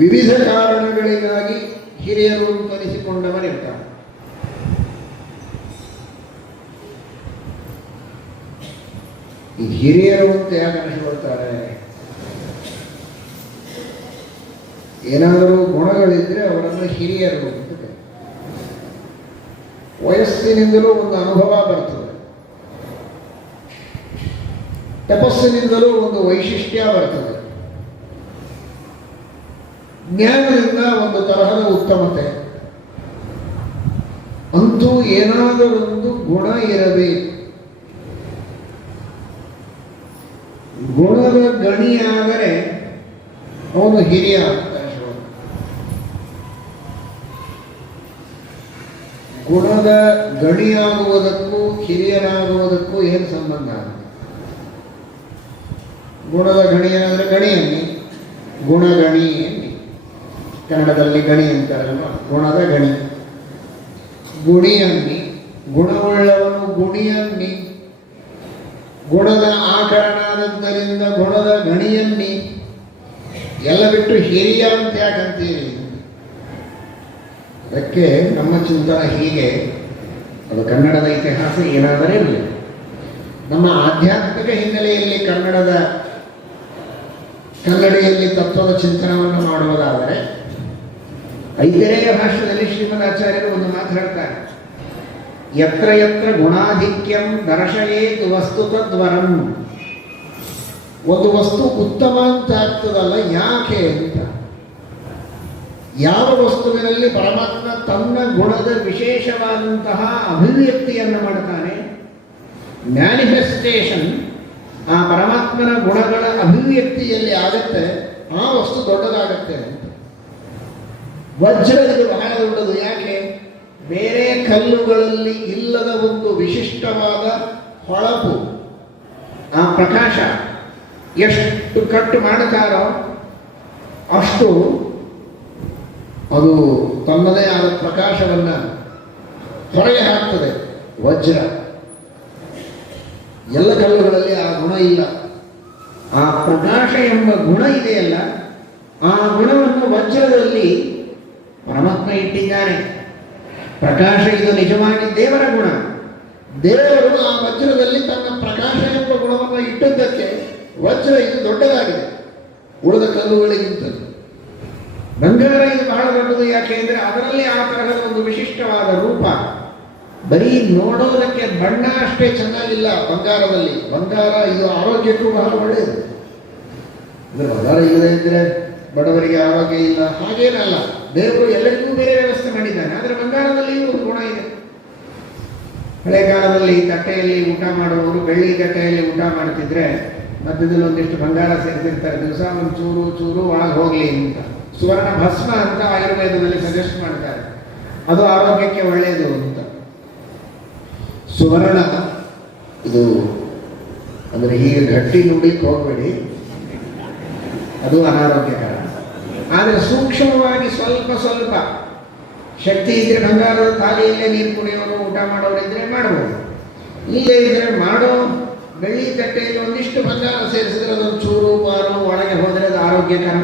ವಿವಿಧ ಕಾರಣಗಳಿಗಾಗಿ ಹಿರಿಯರು ಅಂತ ಅನಿಸಿಕೊಂಡವರಿರ್ತಾರೆ. ಈ ಹಿರಿಯರು ಅಂತ ಯಾಕೆ ಅನಿಸಿಕೊಳ್ತಾರೆ? ಏನಾದರೂ ಗುಣಗಳಿದ್ರೆ ಅವರನ್ನು ಹಿರಿಯರು ಅಂತ ಕರೀತಾರೆ. ವಯಸ್ಸಿನಿಂದಲೂ ಒಂದು ಅನುಭವ ಬರ್ತದೆ, ತಪಸ್ಸಿನಿಂದಲೂ ಒಂದು ವೈಶಿಷ್ಟ್ಯ ಬರ್ತದೆ, ಜ್ಞಾನದಿಂದ ಒಂದು ತರಹದ ಉತ್ತಮತೆ. ಅಂತೂ ಏನಾದರೊಂದು ಗುಣ ಇರಬೇಕು. ಗುಣದ ಗಣಿಯಾದರೆ ಅವನು ಹಿರಿಯ ಅಂತ. ಗುಣದ ಗಣಿಯಾಗುವುದಕ್ಕೂ ಹಿರಿಯರಾಗುವುದಕ್ಕೂ ಏನು ಸಂಬಂಧ? ಗುಣದ ಗಣಿಯಾದರೆ ಗಣಿ ಅನ್ನಿ, ಗುಣಗಣಿ ಅನ್ನಿ. ಕನ್ನಡದಲ್ಲಿ ಗಣಿ ಅಂತಾರಲ್ವ, ಗುಣದ ಗಣಿ. ಗುಣಿ ಅನ್ನಿ, ಗುಣವುಳ್ಳವನು ಗುಣಿ ಅನ್ನಿ. ಗುಣದ ಆಕರಣಾದದ್ದರಿಂದ ಗುಣದ ಗಣಿಯನ್ನಿ. ಎಲ್ಲ ಬಿಟ್ಟು ಹಿರಿಯ ಅಂತ ಯಾಕಂತೀರಿ? ಅದಕ್ಕೆ ನಮ್ಮ ಚಿಂತನ ಹೀಗೆ. ಅದು ಕನ್ನಡದ ಇತಿಹಾಸ ಏನಾದರೆ ಇರಲಿ, ನಮ್ಮ ಆಧ್ಯಾತ್ಮಿಕ ಹಿನ್ನೆಲೆಯಲ್ಲಿ ಕನ್ನಡಿಯಲ್ಲಿ ತತ್ವದ ಚಿಂತನವನ್ನು ಮಾಡುವುದಾದರೆ ಐತರೇಯ ಭಾಷೆಯಲ್ಲಿ ಶ್ರೀಮದಾಚಾರ್ಯರು ಒಂದು ಮಾತು ಹೇಳ್ತಾರೆ. ಯತ್ರ ಯತ್ರ ಗುಣಾಧಿಕ್ಯಂ ದರ್ಶಯೇತ್ ವಸ್ತು ತದ್ವರಂ. ಒಂದು ವಸ್ತು ಉತ್ತಮ ಅಂತ ಆಗ್ತದಲ್ಲ, ಯಾಕೆ ಅಂತ. ಯಾವ ವಸ್ತುವಿನಲ್ಲಿ ಪರಮಾತ್ಮ ತನ್ನ ಗುಣದ ವಿಶೇಷವಾದಂತಹ ಅಭಿವ್ಯಕ್ತಿಯನ್ನು ಮಾಡ್ತಾನೆ, ಮ್ಯಾನಿಫೆಸ್ಟೇಷನ್ ಆ ಪರಮಾತ್ಮನ ಗುಣಗಳ ಅಭಿವ್ಯಕ್ತಿಯಲ್ಲಿ ಆಗುತ್ತೆ, ಆ ವಸ್ತು ದೊಡ್ಡದಾಗತ್ತೆ ಅಂತ. ವಜ್ರ ಇದು ಬಹಳ ದೊಡ್ಡದು. ಯಾಕೆ? ಬೇರೆ ಕಲ್ಲುಗಳಲ್ಲಿ ಇಲ್ಲದ ಒಂದು ವಿಶಿಷ್ಟವಾದ ಹೊಳಪು, ಆ ಪ್ರಕಾಶ ಎಷ್ಟು ಕಟ್ಟು ಮಾಡುತ್ತಾರೋ ಅಷ್ಟು ಅದು ತನ್ನದೇ ಆದ ಪ್ರಕಾಶವನ್ನು ಹೊರಗೆ ಹಾಕ್ತದೆ. ವಜ್ರ ಎಲ್ಲ ಕಲ್ಲುಗಳಲ್ಲಿ ಆ ಗುಣ ಇಲ್ಲ. ಆ ಪ್ರಕಾಶ ಎಂಬ ಗುಣ ಇದೆಯಲ್ಲ, ಆ ಗುಣವನ್ನು ವಜ್ರದಲ್ಲಿ ಪರಮಾತ್ಮ ಇಟ್ಟಿದ್ದಾನೆ. ಪ್ರಕಾಶ ಇದು ನಿಜವಾಗಿ ದೇವರ ಗುಣ. ದೇವರು ಆ ವಜ್ರದಲ್ಲಿ ತನ್ನ ಪ್ರಕಾಶ ಎಂಬ ಗುಣವನ್ನು ಇಟ್ಟದ್ದಕ್ಕೆ ವಜ್ರ ಇದು ದೊಡ್ಡದಾಗಿದೆ ಉಳಿದ ಕಲ್ಲುಗಳಿಗಿಂತ. ಬಂಗಾರ ಇದು ಬಹಳ ದೊಡ್ಡದು. ಯಾಕೆ ಅಂದರೆ ಅದರಲ್ಲಿ ಆ ತರಹದ ಒಂದು ವಿಶಿಷ್ಟವಾದ ರೂಪ. ಬರೀ ನೋಡೋದಕ್ಕೆ ಬಣ್ಣ ಅಷ್ಟೇ ಚೆನ್ನಾಗಿಲ್ಲ ಬಂಗಾರದಲ್ಲಿ. ಬಂಗಾರ ಇದು ಆರೋಗ್ಯಕ್ಕೂ ಬಹಳ ಒಳ್ಳೆಯದು. ಅಂದರೆ ಬಂಗಾರ ಇಲ್ಲದೆ ಇದ್ರೆ ಬಡವರಿಗೆ ಆರೋಗ್ಯ ಇಲ್ಲ ಹಾಗೇನಲ್ಲ. ದೇವರು ಎಲ್ಲರಿಗೂ ಬೇರೆ ವ್ಯವಸ್ಥೆ ಮಾಡಿದ್ದಾನೆ. ಆದರೆ ಬಂಗಾರದಲ್ಲಿ ಒಂದು ಗುಣ ಇದೆ. ಹಳೆ ಕಾಲದಲ್ಲಿ ತಟ್ಟೆಯಲ್ಲಿ ಊಟ ಮಾಡುವವರು ಬೆಳ್ಳಿ ತಟ್ಟೆಯಲ್ಲಿ ಊಟ ಮಾಡ್ತಿದ್ರೆ ಮಧ್ಯದಲ್ಲಿ ಒಂದಿಷ್ಟು ಬಂಗಾರ ಸೇರಿಸಿರ್ತಾರೆ. ದಿವಸ ಒಂದು ಚೂರು ಚೂರು ಒಳಗೆ ಹೋಗ್ಲಿ ಅಂತ. ಸುವರ್ಣ ಭಸ್ಮ ಅಂತ ಆಯುರ್ವೇದದಲ್ಲಿ ಸಜೆಸ್ಟ್ ಮಾಡ್ತಾರೆ. ಅದು ಆರೋಗ್ಯಕ್ಕೆ ಒಳ್ಳೆಯದು ಅಂತ. ಸುವರ್ಣ ಇದು ಅಂದರೆ ಹೀಗೆ ಗಟ್ಟಿ ನುಡಿಕ್ಕೆ ಹೋಗಬೇಡಿ, ಅದು ಅನಾರೋಗ್ಯಕರ. ಆದರೆ ಸೂಕ್ಷ್ಮವಾಗಿ ಸ್ವಲ್ಪ ಸ್ವಲ್ಪ ಶಕ್ತಿ ಇದ್ರೆ ಬಂಗಾರದ ತಾಲಿಯಲ್ಲೇ ನೀರು ಕುಡಿಯೋರು, ಊಟ ಮಾಡೋರಿದ್ರೆ ಮಾಡಬಹುದು. ಇಲ್ಲೇ ಇದ್ರೆ ಮಾಡೋ ಬೆಳ್ಳಿ ತಟ್ಟೆಯಲ್ಲಿ ಒಂದಿಷ್ಟು ಬಂಗಾರ ಸೇರಿಸಿದ್ರೆ ಅದೊಂದು ಚೂರು ಪಾರು ಒಳಗೆ ಹೋದರೆ ಅದು ಆರೋಗ್ಯಕರ.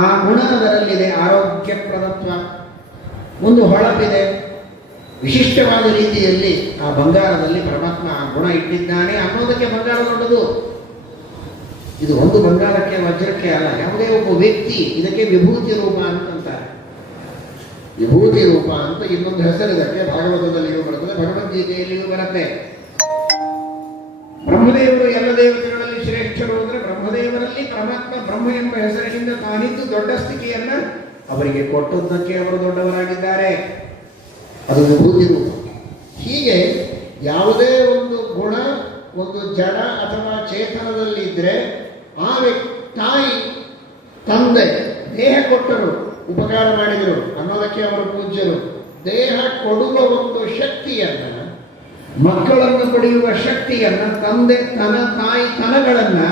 ಆ ಗುಣ ಅದರಲ್ಲಿದೆ, ಆರೋಗ್ಯಪ್ರದತ್ವ, ಒಂದು ಹೊಳಪಿದೆ. ವಿಶಿಷ್ಟವಾದ ರೀತಿಯಲ್ಲಿ ಆ ಬಂಗಾರದಲ್ಲಿ ಪರಮಾತ್ಮ ಆ ಗುಣ ಇಟ್ಟಿದ್ದಾನೆ ಅನ್ನೋದಕ್ಕೆ ಬಂಗಾರ ದೊಡ್ಡದು. ಇದು ಒಂದು ಬಂಗಾರಕ್ಕೆ ವಜ್ರಕ್ಕೆ ಅಲ್ಲ, ಯಾವುದೇ ಒಬ್ಬ ವ್ಯಕ್ತಿ ಇದಕ್ಕೆ ವಿಭೂತಿ ರೂಪ ಅಂತಂತಾರೆ. ವಿಭೂತಿ ರೂಪ ಅಂತ ಇನ್ನೊಂದು ಹೆಸರು ಇದಕ್ಕೆ. ಭಾಗವತದಲ್ಲಿಯೂ ಬರುತ್ತದೆ, ಭಗವದ್ಗೀತೆಯಲ್ಲಿಯೂ ಬರುತ್ತೆ. ಬ್ರಹ್ಮದೇವರು ಎಲ್ಲ ದೇವತೆಗಳಲ್ಲಿ ಶ್ರೇಷ್ಠರು ಅಂದರೆ ಬ್ರಹ್ಮದೇವರಲ್ಲಿ ಪರಮಾತ್ಮ ಬ್ರಹ್ಮ ಎಂಬ ಹೆಸರಿನಿಂದ ತಾನಿದ್ದು ದೊಡ್ಡ ಸ್ಥಿತಿಯನ್ನ ಅವರಿಗೆ ಕೊಟ್ಟದ್ದಕ್ಕೆ ಅವರು ದೊಡ್ಡವರಾಗಿದ್ದಾರೆ. ಅದು ವಿಭೂತಿ ರೂಪ. ಹೀಗೆ ಯಾವುದೇ ಒಂದು ಗುಣ ಒಂದು ಜಡ ಅಥವಾ ಚೇತನದಲ್ಲಿದ್ದರೆ ಆ ತಾಯಿ ತಂದೆ ದೇಹ ಕೊಟ್ಟರು, ಉಪಕಾರ ಮಾಡಿದರು ಅನ್ನೋದಕ್ಕೆ ಅವರು ಪೂಜ್ಯರು. ದೇಹ ಕೊಡುವ ಒಂದು ಶಕ್ತಿಯನ್ನು ಮಕ್ಕಳನ್ನು ಪಡೆಯುವ ಶಕ್ತಿಯನ್ನ ತಂದೆ ತಾಯಿ ತನಗಳನ್ನ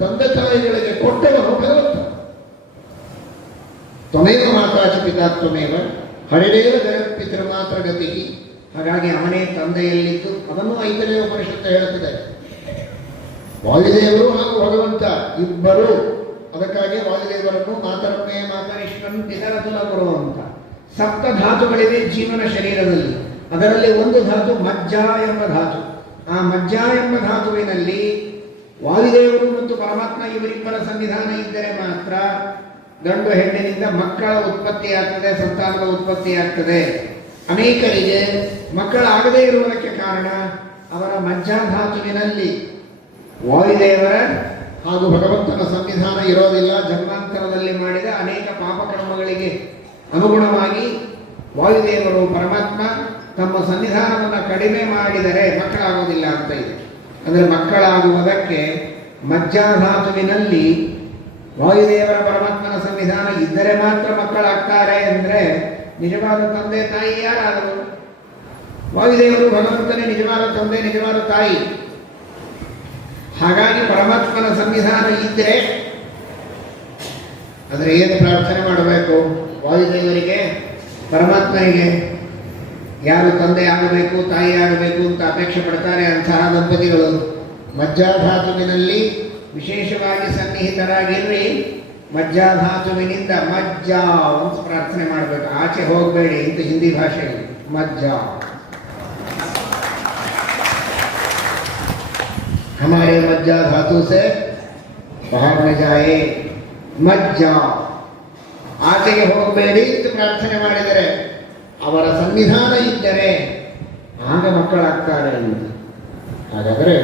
ತಂದೆ ತಾಯಿಗಳಿಗೆ ಕೊಟ್ಟವನು ಭಗವಂತ. ತ್ವಮೇವ ಮಾತಾಚ ಪಿತಾ ತ್ವಮೇವ ಹರಿರೇವ ಜಗತ್ಪಿತೃ ಮಾತ್ರ ಗತಿ. ಹಾಗಾಗಿ ಅವನೇ ತಂದೆಯಲ್ಲಿದ್ದು ಅದನ್ನು ಐತರೇಯ ಉಪನಿಷತ್ತು ಹೇಳುತ್ತದೆ. ವಾಯುದೇವರು ಹಾಗೂ ಭಗವಂತ ಇಬ್ಬರು. ಅದಕ್ಕಾಗಿ ವಾಯುದೇವರನ್ನು ಮಾತರಮ್ಮೆ ಮಾತರಿಷ್ಣನ್ ಪಿತರತುಲ ಗುರು ಅಂತ. ಸಪ್ತ ಧಾತುಗಳಿವೆ ಜೀವನ ಶರೀರದಲ್ಲಿ. ಅದರಲ್ಲಿ ಒಂದು ಧಾತು ಮಜ್ಜ ಎಂಬ ಧಾತು. ಆ ಮಜ್ಜ ಎಂಬ ಧಾತುವಿನಲ್ಲಿ ವಾಯುದೇವರು ಮತ್ತು ಪರಮಾತ್ಮ ಇವರಿಬ್ಬರ ಸನ್ನಿಧಾನ ಇದ್ದರೆ ಮಾತ್ರ ಗಂಡು ಹೆಣ್ಣಿನಿಂದ ಮಕ್ಕಳ ಉತ್ಪತ್ತಿಯಾಗ್ತದೆ, ಸಂತಾನದ ಉತ್ಪತ್ತಿಯಾಗ್ತದೆ. ಅನೇಕರಿಗೆ ಮಕ್ಕಳಾಗದೇ ಇರುವುದಕ್ಕೆ ಕಾರಣ ಅವರ ಮಜ್ಜಾಧಾತುವಿನಲ್ಲಿ ವಾಯುದೇವರ ಹಾಗೂ ಭಗವಂತನ ಸನ್ನಿಧಾನ ಇರೋದಿಲ್ಲ. ಜನ್ಮಾಂತರದಲ್ಲಿ ಮಾಡಿದ ಅನೇಕ ಪಾಪಕರ್ಮಗಳಿಗೆ ಅನುಗುಣವಾಗಿ ವಾಯುದೇವರು ಪರಮಾತ್ಮ ತಮ್ಮ ಸನ್ನಿಧಾನವನ್ನು ಕಡಿಮೆ ಮಾಡಿದರೆ ಮಕ್ಕಳಾಗುವುದಿಲ್ಲ ಅಂತ ಇದೆ. ಅಂದರೆ ಮಕ್ಕಳಾಗುವುದಕ್ಕೆ ಮಜ್ಜಾಧಾತುವಿನಲ್ಲಿ ವಾಯುದೇವರ ಪರಮಾತ್ಮನ ಸನ್ನಿಧಾನ ಇದ್ದರೆ ಮಾತ್ರ ಮಕ್ಕಳಾಗ್ತಾರೆ. ಅಂದರೆ ನಿಜವಾದ ತಂದೆ ತಾಯಿ ಯಾರಾದರು? ವಾಯುದೇವರು ಭಗವಂತನೇ ನಿಜವಾದ ತಂದೆ, ನಿಜವಾದ ತಾಯಿ. ಹಾಗಾಗಿ ಪರಮಾತ್ಮನ ಸನ್ನಿಧಾನ ಇದ್ದರೆ ಅಂದರೆ ಏನು ಪ್ರಾರ್ಥನೆ ಮಾಡಬೇಕು? ವಾಯುದೇವರಿಗೆ ಪರಮಾತ್ಮನಿಗೆ ಯಾರು ತಂದೆ ಆಗಬೇಕು ತಾಯಿ ಆಗಬೇಕು ಅಂತ ಅಪೇಕ್ಷೆ ಪಡ್ತಾರೆ ಅಂತಹ ದಂಪತಿಗಳು ಮಜ್ಜಾಧಾತುವಿನಲ್ಲಿ ವಿಶೇಷವಾಗಿ ಸನ್ನಿಹಿತರಾಗಿರ್ರಿ. ಮಜ್ಜಾಧಾತುವಿನಿಂದ ಮಜ್ಜ ಅಂತ ಪ್ರಾರ್ಥನೆ ಮಾಡಬೇಕು. ಆಚೆ ಹೋಗಬೇಡಿ ಅಂತ ಹಿಂದಿ ಭಾಷೆಯಲ್ಲಿ ಮಜ್ಜ. हमारे मज्जा धातु से बाहर न जाए ಮಜ್ಜ. ಆಚೆಗೆ ಹೋಗಬೇಡಿ ಅಂತ ಪ್ರಾರ್ಥನೆ ಮಾಡಿದರೆ ಅವರ ಸನ್ನಿಧಾನ ಇದ್ದರೆ ಆಗ ಮಕ್ಕಳಾಗ್ತಾರೆ ಅಂತ. ಹಾಗಾದರೆ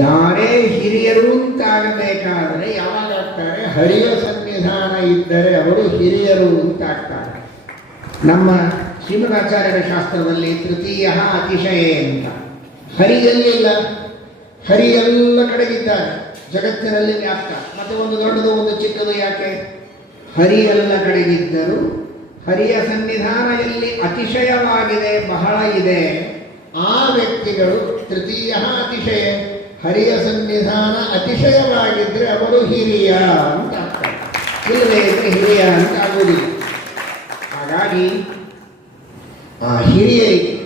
ಯಾರೇ ಹಿರಿಯರು ಅಂತಾಗಬೇಕಾದರೆ ಯಾವಾಗ ಆಗ್ತಾರೆ? ಹರಿಯ ಸನ್ನಿಧಾನ ಇದ್ದರೆ ಅವರು ಹಿರಿಯರು ಅಂತಾಗ್ತಾರೆ. ನಮ್ಮ ಶ್ರೀಮದಾಚಾರ್ಯರ ಶಾಸ್ತ್ರದಲ್ಲಿ ತೃತೀಯ ಅತಿಶಯ ಅಂತ. ಹರಿಯಲ್ಲಿಲ್ಲ, ಹರಿ ಎಲ್ಲ ಕಡೆಗಿದ್ದಾರೆ, ಜಗತ್ತಿನಲ್ಲಿ ವ್ಯಾಪ್ತ. ಮತ್ತೆ ಒಂದು ದೊಡ್ಡದು ಒಂದು ಚಿಕ್ಕದು ಯಾಕೆ? ಹರಿ ಎಲ್ಲ ಕಡೆಗಿದ್ದರು. ಹರಿಯ ಸನ್ನಿಧಾನ ಎಲ್ಲಿ ಅತಿಶಯವಾಗಿದೆ, ಬಹಳ ಇದೆ, ಆ ವ್ಯಕ್ತಿಗಳು ತೃತೀಯ ಅತಿಶಯ. ಹರಿಯ ಸನ್ನಿಧಾನ ಅತಿಶಯವಾಗಿದ್ದರೆ ಅವರು ಹಿರಿಯ ಅಂತ ಆಗ್ತಾರೆ. ಇಲ್ಲವೇ ಇದ್ರೆ ಹಿರಿಯ ಅಂತ ಆಗುವುದಿಲ್ಲ. ಹಾಗಾಗಿ ಆ ಹಿರಿಯರಿಗೆ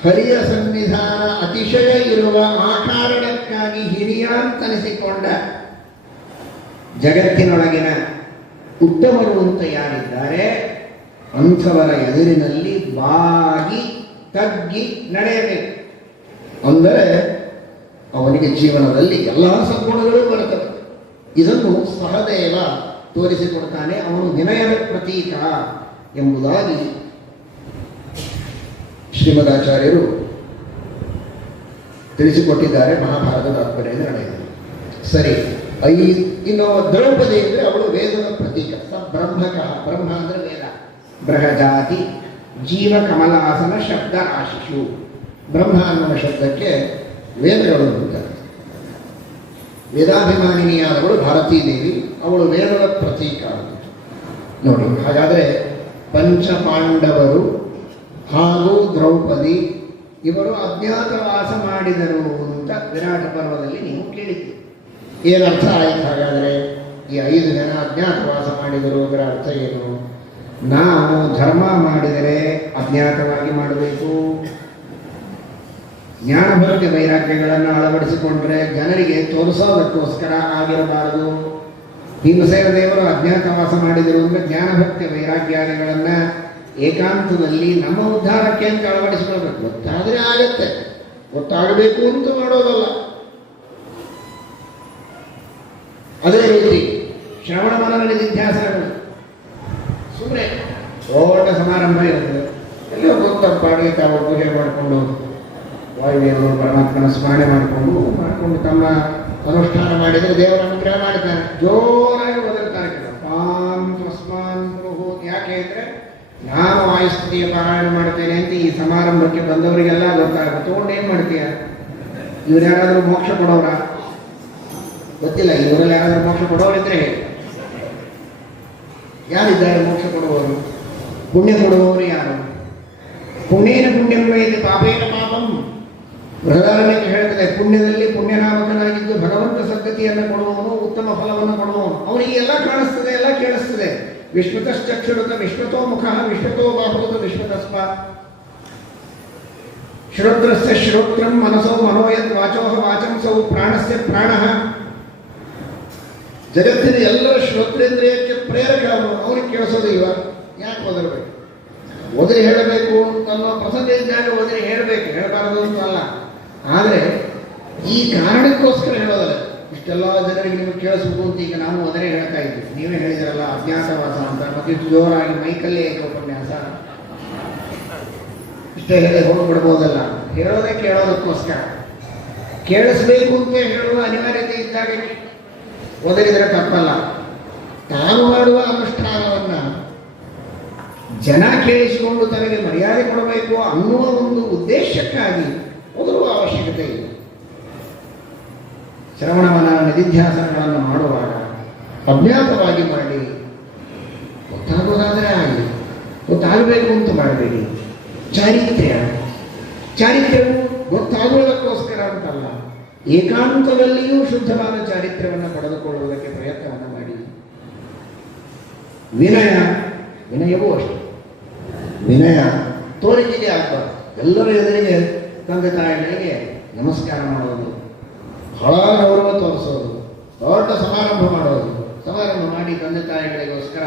ಹರಿಯ ಸನ್ನಿಧಾನ ಅತಿಶಯ ಇರುವ ಆ ಕಾರಣಕ್ಕಾಗಿ ಹಿರಿಯ ಅಂತನಿಸಿಕೊಂಡ ಜಗತ್ತಿನೊಳಗಿನ ಉತ್ತಮರು ಅಂತ ಯಾರಿದ್ದಾರೆ ಅಂಥವರ ಎದುರಿನಲ್ಲಿ ಬಾಗಿ ತಗ್ಗಿ ನಡೆಯಬೇಕು. ಅಂದರೆ ಅವನಿಗೆ ಜೀವನದಲ್ಲಿ ಎಲ್ಲ ಸದ್ಗುಣಗಳು ಬರುತ್ತವೆ. ಇದನ್ನು ಸಹದೇವ ತೋರಿಸಿಕೊಡ್ತಾನೆ. ಅವನು ವಿನಯದ ಪ್ರತೀಕ ಎಂಬುದಾಗಿ ಶ್ರೀಮದಾಚಾರ್ಯರು ತಿಳಿಸಿಕೊಟ್ಟಿದ್ದಾರೆ. ಮಹಾಭಾರತದ ತಾತ್ಪರ್ಯ ನಡೆಯುತ್ತದೆ. ಸರಿ, ಇನ್ನು ದ್ರೌಪದಿ ಅಂದರೆ ಅವಳು ವೇದದ ಪ್ರತೀಕ. ಬ್ರಹ್ಮಕಃ, ಬ್ರಹ್ಮ ಅಂದರೆ ವೇದ. ಬೃಹಜಾತಿ ಜೀವ ಕಮಲಾಸನ ಶಬ್ದ ರಾಶಿಷು. ಬ್ರಹ್ಮ ಅನ್ನುವ ಶಬ್ದಕ್ಕೆ ವೇದಗಳು ಅಂತಾರೆ. ವೇದಾಭಿಮಾನಿನಿಯಾದವಳು ಭಾರತೀ ದೇವಿ, ಅವಳು ವೇದದ ಪ್ರತೀಕ. ನೋಡಿ, ಹಾಗಾದರೆ ಪಂಚಪಾಂಡವರು ಹಾಗೂ ದ್ರೌಪದಿ ಇವರು ಅಜ್ಞಾತವಾಸ ಮಾಡಿದರು ಅಂತ ವಿರಾಟ ಪರ್ವದಲ್ಲಿ ನೀವು ಕೇಳಿದ್ದೀರಿ. ಏನರ್ಥ ಆಯಿತು? ಹಾಗಾದರೆ ಈ 5 ಜನ ಅಜ್ಞಾತವಾಸ ಮಾಡಿದರು, ಅದರ ಅರ್ಥ ಏನು? ನಾವು ಧರ್ಮ ಮಾಡಿದರೆ ಅಜ್ಞಾತವಾಗಿ ಮಾಡಬೇಕು. ಜ್ಞಾನಭಕ್ತಿ ವೈರಾಗ್ಯಗಳನ್ನು ಅಳವಡಿಸಿಕೊಂಡ್ರೆ ಜನರಿಗೆ ತೋರಿಸೋದಕ್ಕೋಸ್ಕರ ಆಗಿರಬಾರದು. ಭೀಮಸೇನ ದೇವರು ಅಜ್ಞಾತವಾಸ ಮಾಡಿದರು ಅಂದರೆ ಜ್ಞಾನಭಕ್ತಿ ವೈರಾಗ್ಯಾದಿಗಳನ್ನು ಏಕಾಂತದಲ್ಲಿ ನಮ್ಮ ಉದ್ಧಾರಕ್ಕೆ ಅಂತ ಅಳವಡಿಸಿಕೊಳ್ಬೇಕು. ಗೊತ್ತಾದರೆ ಆಗತ್ತೆ, ಗೊತ್ತಾಗಬೇಕು ಅಂತ ಮಾಡೋದಲ್ಲ. ಅದೇ ರೀತಿ ಶ್ರವಣ ಮನನ ನಿಧಿಧ್ಯಾಸನಗಳು ಸುಮ್ಮನೆ ದೊಡ್ಡ ಸಮಾರಂಭ ಇರ್ತದೆ. ಎಲ್ಲೋ ಗೊತ್ತ ಪಾಡಿಗೆ ತಾವು ಪೂಜೆ ಮಾಡಿಕೊಂಡು ವಾಯುದೇವರು ಪರಮಾತ್ಮನ ಸ್ಮರಣೆ ಮಾಡಿಕೊಂಡು ತಮ್ಮ ಅನುಷ್ಠಾನ ಮಾಡಿದರೆ ದೇವರ ಅನುಗ್ರಹ ಮಾಡ್ತಾನೆ. ಜೋರಾಗಿ ಓದಿರ್ತಾರೆ. ಯಾಕೆ ಅಂದರೆ ನಾನು ವಾಯುಸ್ತುತಿಯ ಪಾರಾಯಣ ಮಾಡ್ತೇನೆ ಅಂತ ಈ ಸಮಾರಂಭಕ್ಕೆ ಬಂದವರಿಗೆಲ್ಲ ಗೊತ್ತಾಗುತ್ತೆ. ತಗೊಂಡು ಏನು ಮಾಡ್ತೀಯ? ಇವ್ರು ಯಾರಾದರೂ ಮೋಕ್ಷ ಕೊಡೋರ? ಗೊತ್ತಿಲ್ಲ. ಇವರಲ್ಲಿ ಯಾರಾದರೂ ಮೋಕ್ಷ ಕೊಡೋರಿದ್ರೆ ಯಾರಿದ್ದಾರೆ ಮೋಕ್ಷ ಕೊಡುವವರು? ಪುಣ್ಯ ಕೊಡುವವರು ಯಾರು? ಪುಣ್ಯೇನ ಪುಣ್ಯಂ ವೈದ್ಯ ಪಾಪೇನ ಪಾಪಂ. ಬೃಹದಾರಣ್ಯಕ್ಕೆ ಹೇಳ್ತದೆ, ಪುಣ್ಯದಲ್ಲಿ ಪುಣ್ಯನಾಮಕನಾಗಿದ್ದು ಭಗವಂತ ಸದ್ಗತಿಯನ್ನು ಕೊಡುವವನು, ಉತ್ತಮ ಫಲವನ್ನು ಕೊಡುವವನು. ಅವನಿಗೆ ಎಲ್ಲ ಕಾಣಿಸ್ತದೆ, ಎಲ್ಲ ಕೇಳಿಸ್ತದೆ. ವಿಶ್ವತಶ್ಚಕ್ಷುರುತ ವಿಶ್ವತೋ ಮುಖ ವಿಶ್ವತೋ ಬಾಹುರುತ ವಿಶ್ವತಸ್ಮಾತ್. ಶ್ರೋತ್ರಸ್ಯ ಶ್ರೋತ್ರಂ ಮನಸೋ ಮನೋಯತ್ ವಾಚೋಹ ವಾಚಂಸೌ ಪ್ರಾಣಸ್ಯ ಪ್ರಾಣಃ. ಜಗತ್ತಿನ ಎಲ್ಲರ ಶ್ರೋತ್ರೇಂದ್ರಿಯಕ್ಕೆ ಪ್ರೇರಕ ಅವನಿಗೆ ಕೇಳಿಸೋದಿಲ್ವ? ಯಾಕೆ ಓದಬೇಕು? ಓದಿ ಹೇಳಬೇಕು ಅನ್ನೋ ಪ್ರಸಂಗ ಇದ್ದಾಗ ಓದಿ ಹೇಳಬೇಕು, ಹೇಳಬಾರದು ಅಂತ ಅಲ್ಲ. ಆದರೆ ಈ ಕಾರಣಕ್ಕೋಸ್ಕರ ಹೇಳೋದಲ್ಲ. ಇಷ್ಟೆಲ್ಲ ಜನರಿಗೆ ನಿಮಗೆ ಕೇಳಿಸ್ಬೋದು ಅಂತ ಈಗ ನಾವು ಅದನ್ನೇ ಹೇಳ್ತಾ ಇದ್ವಿ. ನೀವೇ ಹೇಳಿದಿರಲ್ಲ ಅಜ್ಞಾತವಾಸ ಅಂತ, ಮತ್ತೆ ಜೋರಾಗಿ ಮೈಕಲ್ಲೇ ಉಪನ್ಯಾಸ, ಇಷ್ಟೇ ಹೇಳಿ ಹೋಗ್ಬಿಡ್ಬೋದಲ್ಲ. ಹೇಳೋದೇ ಕೇಳೋದಕ್ಕೋಸ್ಕರ, ಕೇಳಿಸ್ಬೇಕು ಅಂತ ಹೇಳುವ ಅನಿವಾರ್ಯತೆ ಇದ್ದಾಗ ಒದಗಿದರೆ ತಪ್ಪಲ್ಲ. ತಾನು ಮಾಡುವ ಅನುಷ್ಠಾನವನ್ನು ಜನ ಕೇಳಿಸಿಕೊಂಡು ತನಗೆ ಮರ್ಯಾದೆ ಕೊಡಬೇಕು ಅನ್ನುವ ಒಂದು ಉದ್ದೇಶಕ್ಕಾಗಿ ಓದುವ ಅವಶ್ಯಕತೆ ಇಲ್ಲ. ಶ್ರವಣವನ ನಿಧಿಧ್ಯಾಸನಗಳನ್ನು ಮಾಡುವಾಗ ಅಜ್ಞಾತವಾಗಿ ಮಾಡಿ, ಗೊತ್ತಾಗೋದಾದರೆ ಆಗಲಿ, ಗೊತ್ತಾಗಬೇಕು ಅಂತ ಮಾಡಬೇಡಿ. ಚಾರಿತ್ರ್ಯವು ಗೊತ್ತಾಗುವುದಕ್ಕೋಸ್ಕರ ಅಂತಲ್ಲ, ಏಕಾಂತದಲ್ಲಿಯೂ ಶುದ್ಧವಾದ ಚಾರಿತ್ರ್ಯವನ್ನು ಪಡೆದುಕೊಳ್ಳುವುದಕ್ಕೆ ಪ್ರಯತ್ನವನ್ನು ಮಾಡಿ. ವಿನಯವೂ ಅಷ್ಟೆ. ವಿನಯ ತೋರಿಕೆಗೆ ಆಗಬಾರ್ದು. ಎಲ್ಲರ ಎದುರಿಗೆ ತಂದೆ ತಾಯಿಗಳಿಗೆ ನಮಸ್ಕಾರ ಮಾಡೋದು, ಬಹಳ ಗೌರವ ತೋರಿಸೋದು, ದೊಡ್ಡ ಸಮಾರಂಭ ಮಾಡೋದು. ಸಮಾರಂಭ ಮಾಡಿ ತಂದೆ ತಾಯಿಗಳಿಗೋಸ್ಕರ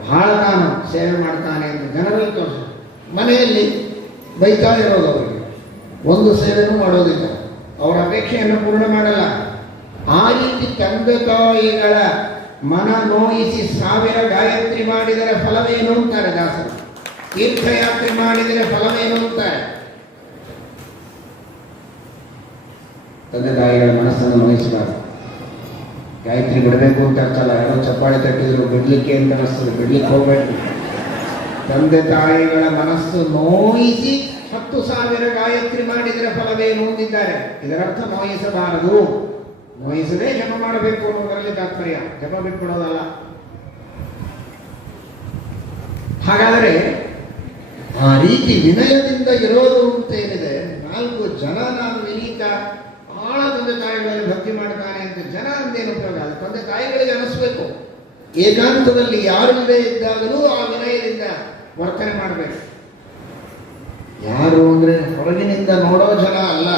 ಬಹಳ ತಾನು ಸೇವೆ ಮಾಡ್ತಾನೆ ಅಂತ ಜನರಲ್ಲಿ ತೋರಿಸೋದು. ಮನೆಯಲ್ಲಿ ಬೈತಾ ಇರೋದು, ಅವರಿಗೆ ಒಂದು ಸೇವೆನೂ ಮಾಡೋದಿಲ್ಲ, ಅವರ ಅಪೇಕ್ಷೆಯನ್ನು ಪೂರ್ಣ ಮಾಡಲ್ಲ. ಆ ರೀತಿ ತಂದೆ ತಾಯಿಗಳ ಮನ ನೋಯಿಸಿ 1000 ಗಾಯತ್ರಿ ಮಾಡಿದರೆ ಫಲವೇನು ಅಂತಾರೆ ದಾಸರು. ತೀರ್ಥಯಾತ್ರೆ ಮಾಡಿದರೆ ಫಲವೇನು ಅಂತಾರೆ. ತಂದೆ ತಾಯಿಗಳ ಮನಸ್ಸನ್ನು ನೋಯಿಸಬಾರದು. ಗಾಯತ್ರಿ ಬಿಡಬೇಕು ಅಂತ ಅರ್ಥಲ್ಲ, ಯಾರೋ ಚಪ್ಪಾಳೆ ತಟ್ಟಿದ್ರು ಬಿಡ್ಲಿಕ್ಕೆ ಅಂತ ಅನಿಸ್ತದೆ, ಬಿಡ್ಲಿಕ್ಕೆ ಹೋಗ್ಬೇಕು. ತಂದೆ ತಾಯಿಗಳ ಮನಸ್ಸು ನೋಯಿಸಿ 10,000 ಗಾಯತ್ರಿ ಮಾಡಿದರೆ ಫಲವೇನು ಅಂದಿದ್ದಾರೆ. ಇದರರ್ಥ ನೋಯಿಸಬಾರದು, ನೋಯಿಸದೆ ಜಪ ಮಾಡಬೇಕು ಅನ್ನೋದರಲ್ಲಿ ತಾತ್ಪರ್ಯ, ಜಪ ಬಿಟ್ಬಿಡೋದಲ್ಲ. ಹಾಗಾದರೆ ಆ ರೀತಿ ವಿನಯದಿಂದ ಇರೋದು ಅಂತ ಏನಿದೆ, 4 ಜನ ನಾನು ವಿನೀತ ಬಹಳ ತಂದೆ ತಾಯಿಗಳಲ್ಲಿ ಭಕ್ತಿ ಮಾಡ್ತಾನೆ ಅಂತ ಜನ ಅಂದೇನು ಉಪಯೋಗ? ಅದು ತಂದೆ ತಾಯಿಗಳಿಗೆ ಅನಿಸ್ಬೇಕು. ಏಕಾಂತದಲ್ಲಿ ಯಾರಿಲ್ಲದೆ ಇದ್ದಾಗಲೂ ಆ ವಿನಯದಿಂದ ವರ್ತನೆ ಮಾಡಬೇಕು. ಯಾರು ಅಂದರೆ ಹೊರಗಿನಿಂದ ನೋಡೋ ಜನ ಅಲ್ಲ,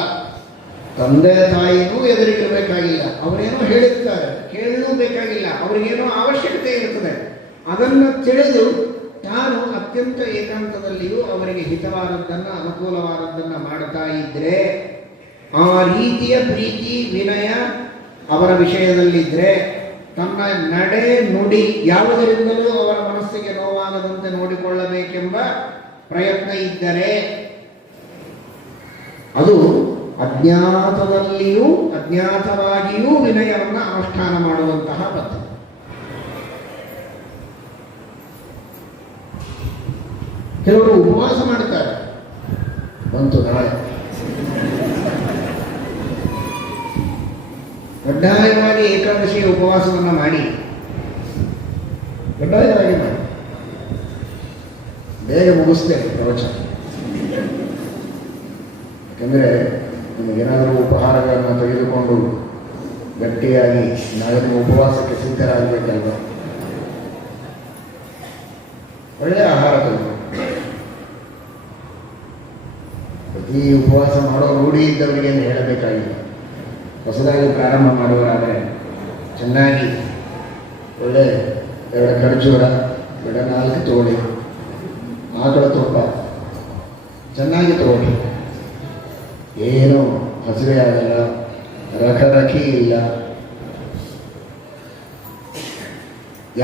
ತಂದೆ ತಾಯಿಗೂ ಎದುರಿಗಿರಬೇಕಾಗಿಲ್ಲ. ಅವರೇನೋ ಹೇಳಿರ್ತಾರೆ, ಕೇಳಲೂ ಬೇಕಾಗಿಲ್ಲ. ಅವರಿಗೇನೋ ಅವಶ್ಯಕತೆ ಇರ್ತದೆ, ಅದನ್ನು ತಿಳಿದು ತಾನು ಅತ್ಯಂತ ಏಕಾಂತದಲ್ಲಿಯೂ ಅವರಿಗೆ ಹಿತವಾದದ್ದನ್ನು ಅನುಕೂಲವಾದದ್ದನ್ನು ಮಾಡ್ತಾ ಇದ್ರೆ, ಆ ರೀತಿಯ ಪ್ರೀತಿ ವಿನಯ ಅವರ ವಿಷಯದಲ್ಲಿದ್ದರೆ, ತನ್ನ ನಡೆ ನುಡಿ ಯಾವುದರಿಂದಲೂ ಅವರ ಮನಸ್ಸಿಗೆ ನೋವಾಗದಂತೆ ನೋಡಿಕೊಳ್ಳಬೇಕೆಂಬ ಪ್ರಯತ್ನ ಇದ್ದರೆ, ಅದು ಅಜ್ಞಾತದಲ್ಲಿಯೂ ಅಜ್ಞಾತವಾಗಿಯೂ ವಿನಯವನ್ನು ಅನುಷ್ಠಾನ ಮಾಡುವಂತಹ ಪದ್ಧತಿ. ಕೆಲವರು ಉಪವಾಸ ಮಾಡುತ್ತಾರೆ, ಬಂತು ನಾಳೆ ಕಡ್ಡಾಯವಾಗಿ ಏಕಾದಶಿಯ ಉಪವಾಸವನ್ನು ಮಾಡಿ, ಕಡ್ಡಾಯವಾಗಿ ಮಾಡಿ, ಬೇಗ ಮುಗಿಸ್ತೇನೆ ಪ್ರವಚನ. ಯಾಕಂದರೆ ನಿಮಗೇನಾದರೂ ಉಪಹಾರಗಳನ್ನು ತೆಗೆದುಕೊಂಡು ಗಟ್ಟಿಯಾಗಿ ನಾಳೆ ಉಪವಾಸಕ್ಕೆ ಸಿದ್ಧರಾಗಬೇಕಲ್ವ. ಒಳ್ಳೆಯ ಆಹಾರ ತೆಗೆದು ಪ್ರತಿ ಉಪವಾಸ ಮಾಡೋ ರೂಢಿ ಇದ್ದವರಿಗೆ ಹೇಳಬೇಕಾಗಿಲ್ಲ. ಹೊಸದಾಗಿ ಪ್ರಾರಂಭ ಮಾಡುವರಾದರೆ ಚೆನ್ನಾಗಿ ಒಳ್ಳೆ 2 ಖರ್ಜೂರ, 4 ತೋಳಿ, ಆಕಳ ತುಪ್ಪ ಚೆನ್ನಾಗಿ ತಗೊಳ್ಳಿ. ಏನು ಹಸಿವೆ ಆಗಲ್ಲ, ರಖರಖಿ ಇಲ್ಲ,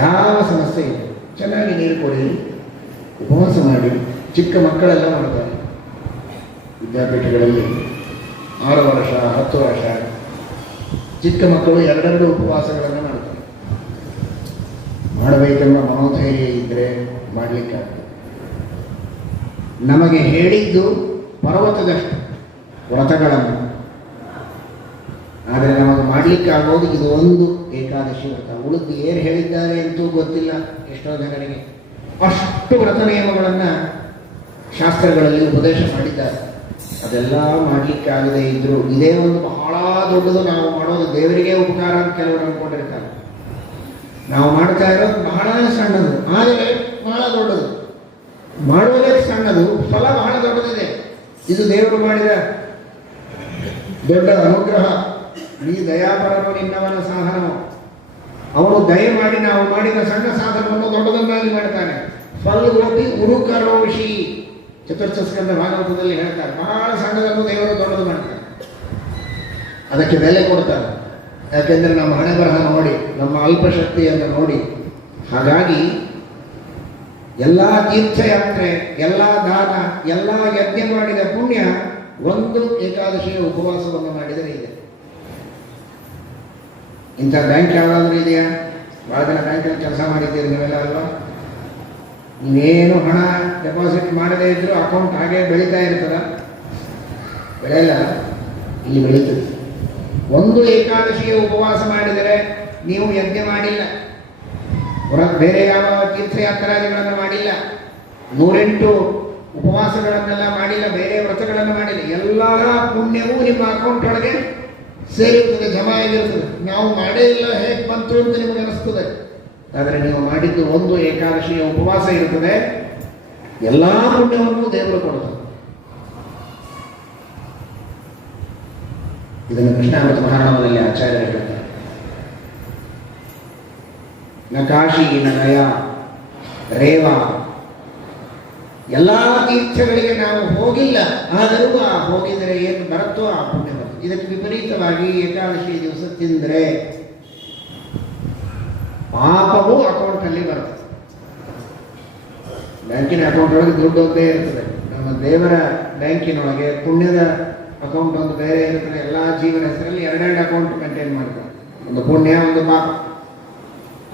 ಯಾವ ಸಮಸ್ಯೆ ಇಲ್ಲ. ಚೆನ್ನಾಗಿ ನೀರು ಕೊಡಿ, ಉಪವಾಸ ಮಾಡಿ. ಚಿಕ್ಕ ಮಕ್ಕಳೆಲ್ಲ ಮಾಡ್ತಾರೆ ವಿದ್ಯಾಪೀಠಗಳಲ್ಲಿ, 6 ವರ್ಷ 10 ವರ್ಷ ಚಿಕ್ಕ ಮಕ್ಕಳು 2 ಉಪವಾಸಗಳನ್ನು ಮಾಡ್ತಾರೆ. ಮಾಡಬೇಕೆಂಬ ಮನೋಧೈರ್ಯ ಇದ್ದರೆ ಮಾಡಲಿಕ್ಕಾಗ್ತದೆ. ನಮಗೆ ಹೇಳಿದ್ದು ಪರ್ವತದಷ್ಟು ವ್ರತಗಳನ್ನು, ಆದರೆ ನಮಗೆ ಮಾಡಲಿಕ್ಕಾಗೋದು ಇದು ಒಂದು ಏಕಾದಶಿ ವ್ರತ. ಉಳಿದು ಏನು ಹೇಳಿದ್ದಾರೆ ಅಂತೂ ಗೊತ್ತಿಲ್ಲ ಎಷ್ಟೋ ಜನರಿಗೆ. ಅಷ್ಟು ವ್ರತ ನಿಯಮಗಳನ್ನು ಶಾಸ್ತ್ರಗಳಲ್ಲಿ ಉಪದೇಶ ಮಾಡಿದ್ದಾರೆ. ಅದೆಲ್ಲ ಮಾಡಲಿಕ್ಕಾಗದೇ ಇದ್ರು ಇದೇ ಒಂದು ಬಹಳ ದೊಡ್ಡದು, ನಾವು ಮಾಡೋದು ದೇವರಿಗೆ ಉಪಕಾರ ಅಂತ ಕೆಲವರು ಅಂದ್ಕೊಂಡಿರ್ತಾರೆ. ನಾವು ಮಾಡ್ತಾ ಇರೋದು ಬಹಳ ಸಣ್ಣದು, ಆದರೆ ಬಹಳ ದೊಡ್ಡದು. ಮಾಡುವುದಕ್ಕೆ ಸಣ್ಣದು, ಫಲ ಬಹಳ ದೊಡ್ಡದಿದೆ. ಇದು ದೇವರು ಮಾಡಿದ ದೊಡ್ಡ ಅನುಗ್ರಹ. ಈ ದಯಾಪರನು ನಿನ್ನವನ ಸಾಧನವು. ಅವನು ದಯ ಮಾಡಿ ನಾವು ಮಾಡಿದ ಸಣ್ಣ ಸಾಧನವನ್ನು ದೊಡ್ಡದನ್ನಾಗಿ ಮಾಡ್ತಾನೆ. ಫಲ್ಗೋಪಿ ಉರುಕರೋಷಿ ಚತುರ್ಥ ಸ್ಕಂದ ಭಾಗವತದಲ್ಲಿ ಹೇಳ್ತಾರೆ. ಬಹಳ ಸಣ್ಣದನ್ನು ದೇವರು ದೊಡ್ಡದು ಮಾಡ್ತಾರೆ, ಅದಕ್ಕೆ ಬೆಲೆ ಕೊಡ್ತಾರೆ. ಯಾಕೆಂದರೆ ನಮ್ಮ ಹಣೆ ಬರಹ ನೋಡಿ, ನಮ್ಮ ಅಲ್ಪಶಕ್ತಿಯನ್ನು ನೋಡಿ. ಹಾಗಾಗಿ ಎಲ್ಲ ತೀರ್ಥಯಾತ್ರೆ, ಎಲ್ಲ ದಾನ, ಎಲ್ಲ ಯಜ್ಞ ಮಾಡಿದ ಪುಣ್ಯ ಒಂದು ಏಕಾದಶಿಯ ಉಪವಾಸವನ್ನು ಮಾಡಿದರೆ ಇದೆ. ಇಂಥ ಬ್ಯಾಂಕ್ ಯಾವುದಾದ್ರೂ ಇದೆಯಾ? ಭಾಳ ಜನ ಬ್ಯಾಂಕಲ್ಲಿ ಕೆಲಸ ಮಾಡಿದ್ದೀರಿ ನೀವೆಲ್ಲ ಅಲ್ವಾ? ನೀವೇನು ಹಣ ಡೆಪಾಸಿಟ್ ಮಾಡದೇ ಇದ್ದರೂ ಅಕೌಂಟ್ ಹಾಗೆ ಬೆಳೀತಾ ಇರ್ತದ? ಬೆಳೆಯಲ್ಲ, ಇಲ್ಲಿ ಬೆಳೀತದೆ. ಒಂದು ಏಕಾದಶಿಗೆ ಉಪವಾಸ ಮಾಡಿದರೆ ನೀವು ಯಜ್ಞ ಮಾಡಿಲ್ಲ, ಬೇರೆ ಯಾವ ತೀರ್ಥಯಾತ್ರಾದಿಗಳನ್ನು ಮಾಡಿಲ್ಲ, 108 ಉಪವಾಸಗಳನ್ನೆಲ್ಲ ಮಾಡಿಲ್ಲ, ಬೇರೆ ವ್ರತಗಳನ್ನು ಮಾಡಿಲ್ಲ. ಎಲ್ಲ ಪುಣ್ಯವೂ ನಿಮ್ಮ ಅಕೌಂಟ್ ಒಳಗೆ ಸೇರಿರ್ತದೆ, ಜಮಾ ಆಗಿರ್ತದೆ. ನಾವು ಮಾಡೇ ಇಲ್ಲ, ಹೇಗೆ ಬಂತು ಅಂತ ನಿಮಗೆ ಅನಿಸ್ತದೆ. ಆದರೆ ನೀವು ಮಾಡಿದ್ದು ಒಂದು ಏಕಾದಶಿಯ ಉಪವಾಸ ಇರ್ತದೆ, ಎಲ್ಲ ಪುಣ್ಯವನ್ನು ದೇವರು ಕೊಡ್ತಾರೆ. ಇದನ್ನು ಕೃಷ್ಣಾಮೃತ ಮಹಾರಾಮದಲ್ಲಿ ಆಚಾರ್ಯ ಹೇಳ್ತಾರೆ. ನ ಕಾಶಿ ನ ಗಯಾ ರೇವ, ಎಲ್ಲ ತೀರ್ಥಗಳಿಗೆ ನಾವು ಹೋಗಿಲ್ಲ, ಆದರೂ ಆ ಹೋಗಿದರೆ ಏನು ಬರುತ್ತೋ ಆ ಪುಣ್ಯ ಬರುತ್ತೆ. ಇದಕ್ಕೆ ವಿಪರೀತವಾಗಿ ಏಕಾದಶಿ ದಿವಸ ತಿಂದರೆ ಪಾಪವೂ ಅಕೌಂಟಲ್ಲಿ ಬರುತ್ತೆ. ಬ್ಯಾಂಕಿನ ಅಕೌಂಟ್ ಒಳಗೆ ದುಡ್ಡು ಒಂದೇ ಇರ್ತದೆ, ನಮ್ಮ ದೇವರ ಬ್ಯಾಂಕಿನೊಳಗೆ ಪುಣ್ಯದ ಅಕೌಂಟ್ ಒಂದು ಬೇರೆ ಇರ್ತದೆ. ಎಲ್ಲ ಜೀವನ ಹೆಸರಲ್ಲಿ 2 ಅಕೌಂಟ್ ಮೇಂಟೈನ್ ಮಾಡ್ತಾರೆ, ಒಂದು ಪುಣ್ಯ, ಒಂದು ಪಾಪ.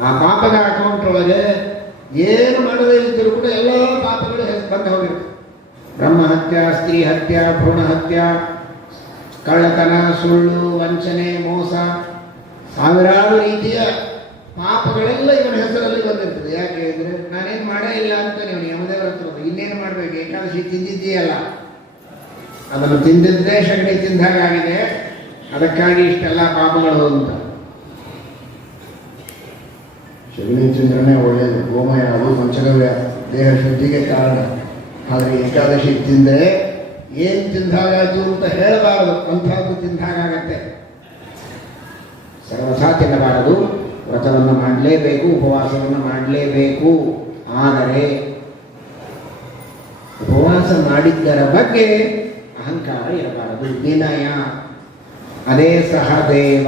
ಆ ಪಾಪದ ಅಕೌಂಟ್ ಒಳಗೆ ಏನು ಮಾಡದೇ ಇದ್ದರೂ ಕೂಡ ಎಲ್ಲ ಪಾಪಗಳು ಬಂದು ಹೋಗಿರ್ತವೆ. ಬ್ರಹ್ಮ ಹತ್ಯ, ಸ್ತ್ರೀ ಹತ್ಯ, ಭ್ರೂಣ ಹತ್ಯ, ಕಳ್ಳತನ, ಸುಳ್ಳು, ವಂಚನೆ, ಮೋಸ, ಸಾವಿರಾರು ರೀತಿಯ ಪಾಪಗಳೆಲ್ಲ ಇವನ ಹೆಸರಲ್ಲಿ ಬಂದಿರ್ತದೆ. ಯಾಕೆ ಅಂದರೆ ನಾನೇನು ಮಾಡೇ ಇಲ್ಲ ಅಂತ ನೀವು ಯಮದೇವರ ಹತ್ರ ಇನ್ನೇನು ಮಾಡಬೇಕು? ಏಕಾದಶಿ ತಿಂದಿದ್ದೀಯಲ್ಲ, ಅದನ್ನು ತಿಂದಿದ್ದೇ ಸಗಣಿ ತಿಂದಾಗಿದೆ, ಅದಕ್ಕಾಗಿ ಇಷ್ಟೆಲ್ಲ ಪಾಪಗಳು ಅಂತ. ಸಗಣಿ ತಿಂದ್ರೇ ಒಳ್ಳೆಯದು, ಗೋಮಯ, ಅದು ಪಂಚಗವ್ಯ, ದೇಹ ಶುದ್ಧಿಗೆ ಕಾರಣ. ಆದರೆ ಏಕಾದಶಿ ತಿಂದರೆ ಏನು ತಿಂದಾಗಾಯ್ತು ಅಂತ ಹೇಳಬಾರದು, ಅಂಥದ್ದು ತಿಂದಾಗತ್ತೆ. ಸರ್ವಥಾ ತಿನ್ನಬಾರದು, ವ್ರತವನ್ನು ಮಾಡಲೇಬೇಕು, ಉಪವಾಸವನ್ನು ಮಾಡಲೇಬೇಕು. ಆದರೆ ಉಪವಾಸ ಮಾಡಿದ್ದರ ಬಗ್ಗೆ ಅಹಂಕಾರ ಇರಬಾರದು, ವಿನಯ. ಅದೇ ಸಹದೇವ.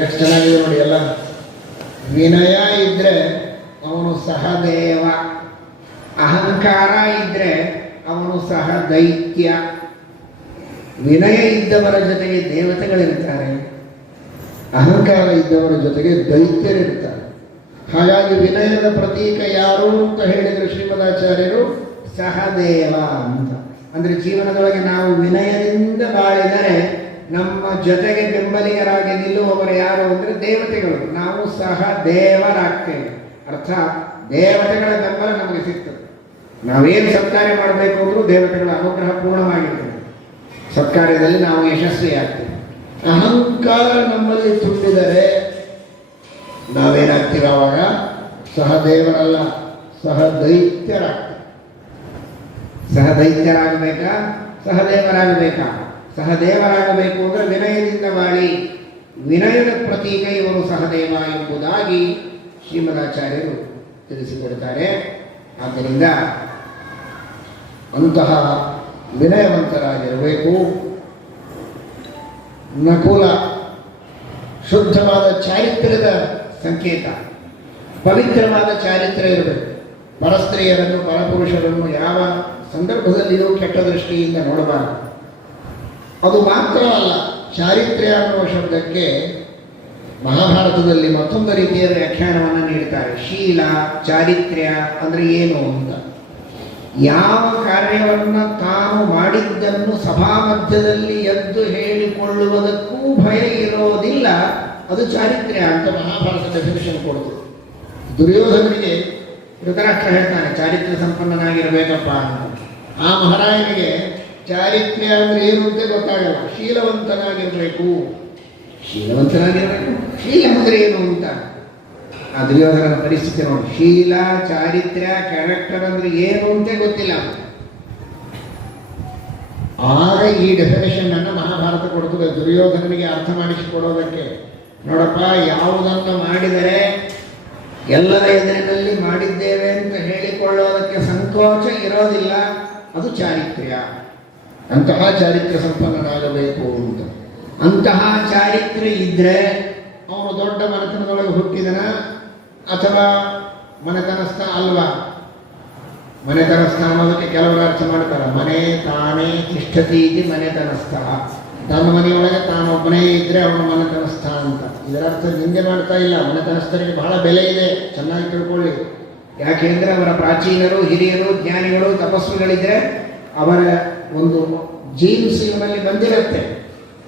ಎಷ್ಟು ಚೆನ್ನಾಗಿದೆ ನೋಡಿ ಎಲ್ಲ. ವಿನಯ ಇದ್ರೆ ಅವನು ಸಹದೇವ, ಅಹಂಕಾರ ಇದ್ರೆ ಅವನು ಸಹ ದೈತ್ಯ. ವಿನಯ ಇದ್ದವರ ಜೊತೆಗೆ ದೇವತೆಗಳಿರ್ತಾರೆ, ಅಹಂಕಾರ ಇದ್ದವರ ಜೊತೆಗೆ ದೈತ್ಯರಿರ್ತಾರೆ. ಹಾಗಾಗಿ ವಿನಯದ ಪ್ರತೀಕ ಯಾರು ಅಂತ ಹೇಳಿದರೆ ಶ್ರೀಮದಾಚಾರ್ಯರು ಸಹದೇವ ಅಂತ. ಅಂದರೆ ಜೀವನದೊಳಗೆ ನಾವು ವಿನಯದಿಂದ ಬಾಳಿದರೆ ನಮ್ಮ ಜೊತೆಗೆ ಬೆಂಬಲಿಗರಾಗಿ ನಿಲ್ಲುವವರು ಯಾರು ಅಂದರೆ ದೇವತೆಗಳು. ನಾವು ಸಹ ದೇವರಾಗ್ತೇವೆ, ಅರ್ಥಾತ್ ದೇವತೆಗಳ ಬೆಂಬಲ ನಮಗೆ ಸಿಗ್ತದೆ. ನಾವೇನು ಸತ್ಕಾರ್ಯ ಮಾಡಬೇಕು ಅಂದರೂ ದೇವತೆಗಳ ಅನುಗ್ರಹ ಪೂರ್ಣವಾಗಿರ್ತದೆ, ಸತ್ಕಾರ್ಯದಲ್ಲಿ ನಾವು ಯಶಸ್ವಿಯಾಗ್ತೇವೆ. ಅಹಂಕಾರ ನಮ್ಮಲ್ಲಿ ತುಂಬಿದರೆ ನಾವೇನಾಗ್ತೀವಿ? ಆವಾಗ ಸಹದೇವರಲ್ಲ, ಸಹದೈತ್ಯರಾಗ್ತೇವೆ. ಸಹದೈತ್ಯರಾಗಬೇಕಾ, ಸಹದೇವರಾಗಬೇಕಾ? ಸಹದೇವರಾಗಬೇಕು ಅಂದರೆ ವಿನಯದಿಂದ ಬಾಳಿ. ವಿನಯದ ಪ್ರತೀಕ ಇವರು ಸಹದೇವ ಎಂಬುದಾಗಿ ಶ್ರೀಮದಾಚಾರ್ಯರು ತಿಳಿಸಿಕೊಡುತ್ತಾರೆ. ಆದ್ದರಿಂದ ಅಂತಹ ವಿನಯವಂತರಾಗಿರಬೇಕು. ನಕುಲ ಶುದ್ಧವಾದ ಚಾರಿತ್ರ್ಯದ ಸಂಕೇತ, ಪವಿತ್ರವಾದ ಚಾರಿತ್ರ್ಯ ಇರಬೇಕು. ಪರಸ್ತ್ರೀಯರನ್ನು, ಪರಪುರುಷರನ್ನು ಯಾವ ಸಂದರ್ಭದಲ್ಲಿಯೂ ಕೆಟ್ಟ ದೃಷ್ಟಿಯಿಂದ ನೋಡಬಾರದು. ಅದು ಮಾತ್ರ ಅಲ್ಲ, ಚಾರಿತ್ರ್ಯ ಅನ್ನುವ ಶಬ್ದಕ್ಕೆ ಮಹಾಭಾರತದಲ್ಲಿ ಮತ್ತೊಂದು ರೀತಿಯ ವ್ಯಾಖ್ಯಾನವನ್ನು ನೀಡ್ತಾರೆ. ಶೀಲ, ಚಾರಿತ್ರ್ಯ ಅಂದರೆ ಏನು ಅಂತ. ಯಾವ ಕಾರ್ಯವನ್ನು ತಾನು ಮಾಡಿದ್ದನ್ನು ಸಭಾ ಮಧ್ಯದಲ್ಲಿ ಎದ್ದು ಹೇಳಿಕೊಳ್ಳುವುದಕ್ಕೂ ಭಯ ಇರೋದಿಲ್ಲ, ಅದು ಚಾರಿತ್ರ್ಯ ಅಂತ ಮಹಾಭಾರತ ಡೆಫಿನಿಷನ್ ಕೊಡ್ತದೆ. ದುರ್ಯೋಧನಿಗೆ ಧೃತರಾಷ್ಟ್ರ ಹೇಳ್ತಾನೆ ಚಾರಿತ್ರ್ಯ ಸಂಪನ್ನನಾಗಿರಬೇಕಪ್ಪ ಅಂತ. ಆ ಮಹಾರಾಯನಿಗೆ ಚಾರಿತ್ರ್ಯ ಅಂದ್ರೆ ಏನು ಅಂತ ಗೊತ್ತಾಗಲ್ಲ. ಶೀಲವಂತನಾಗಿರ್ಬೇಕು. ಶೀಲ ಅಂದ್ರೆ ಏನು ಅಂತ ಆ ದುರ್ಯೋಧನನ ಪರಿಸ್ಥಿತಿ ನೋಡಿ. ಶೀಲ, ಚಾರಿತ್ರ್ಯ, ಕ್ಯಾರೆಕ್ಟರ್ ಅಂದ್ರೆ ಏನು ಅಂತ ಗೊತ್ತಿಲ್ಲ. ಆಗ ಈ ಡೆಫಿನೇಷನ್ ಅನ್ನು ಮಹಾಭಾರತ ಕೊಡ್ತದೆ ದುರ್ಯೋಧನನಿಗೆ ಅರ್ಥ ಮಾಡಿಸಿಕೊಡೋದಕ್ಕೆ. ನೋಡಪ್ಪ, ಯಾವುದನ್ನು ಮಾಡಿದರೆ ಎಲ್ಲರ ಎದುರಿನಲ್ಲಿ ಮಾಡಿದ್ದೇವೆ ಅಂತ ಹೇಳಿಕೊಳ್ಳೋದಕ್ಕೆ ಸಂಕೋಚ ಇರೋದಿಲ್ಲ, ಅದು ಚಾರಿತ್ರ್ಯ. ಅಂತಹ ಚಾರಿತ್ರ್ಯ ಸಂಪನ್ನನಾಗಬೇಕು ಅಂತ. ಅಂತಹ ಚಾರಿತ್ರ್ಯ ಇದ್ರೆ ಅವನು ದೊಡ್ಡ ಮನೆತನದೊಳಗೆ ಹುಟ್ಟಿದನ ಅಥವಾ ಮನೆತನಸ್ಥ ಅಲ್ವಾ? ಮನೆತನಸ್ಥ ಅನ್ನೋದಕ್ಕೆ ಕೆಲವರು ಅರ್ಥ ಮಾಡ್ತಾರೆ. ಮನೆ ತಾನೇ ತಿಷ್ಠತಿ ಇತಿ ಮನೆತನಸ್ಥ. ತನ್ನ ಮನೆಯೊಳಗೆ ತಾನೊಬ್ಬನೇ ಇದ್ರೆ ಅವನ ಮನೆತನಸ್ಥ ಅಂತ. ಇದರರ್ಥ ನಿಂದೆ ಮಾಡ್ತಾ ಇಲ್ಲ. ಮನೆತನಸ್ಥರಿಗೆ ಬಹಳ ಬೆಲೆ ಇದೆ, ಚೆನ್ನಾಗಿ ತಿಳ್ಕೊಳ್ಳಿ. ಯಾಕೆಂದ್ರೆ ಅವರ ಪ್ರಾಚೀನರು, ಹಿರಿಯರು, ಜ್ಞಾನಿಗಳು, ತಪಸ್ವಿಗಳಿದ್ರೆ ಅವರ ಒಂದು ಜೀನ್ಸ್ ಇವನಲ್ಲಿ ಬಂದಿರುತ್ತೆ.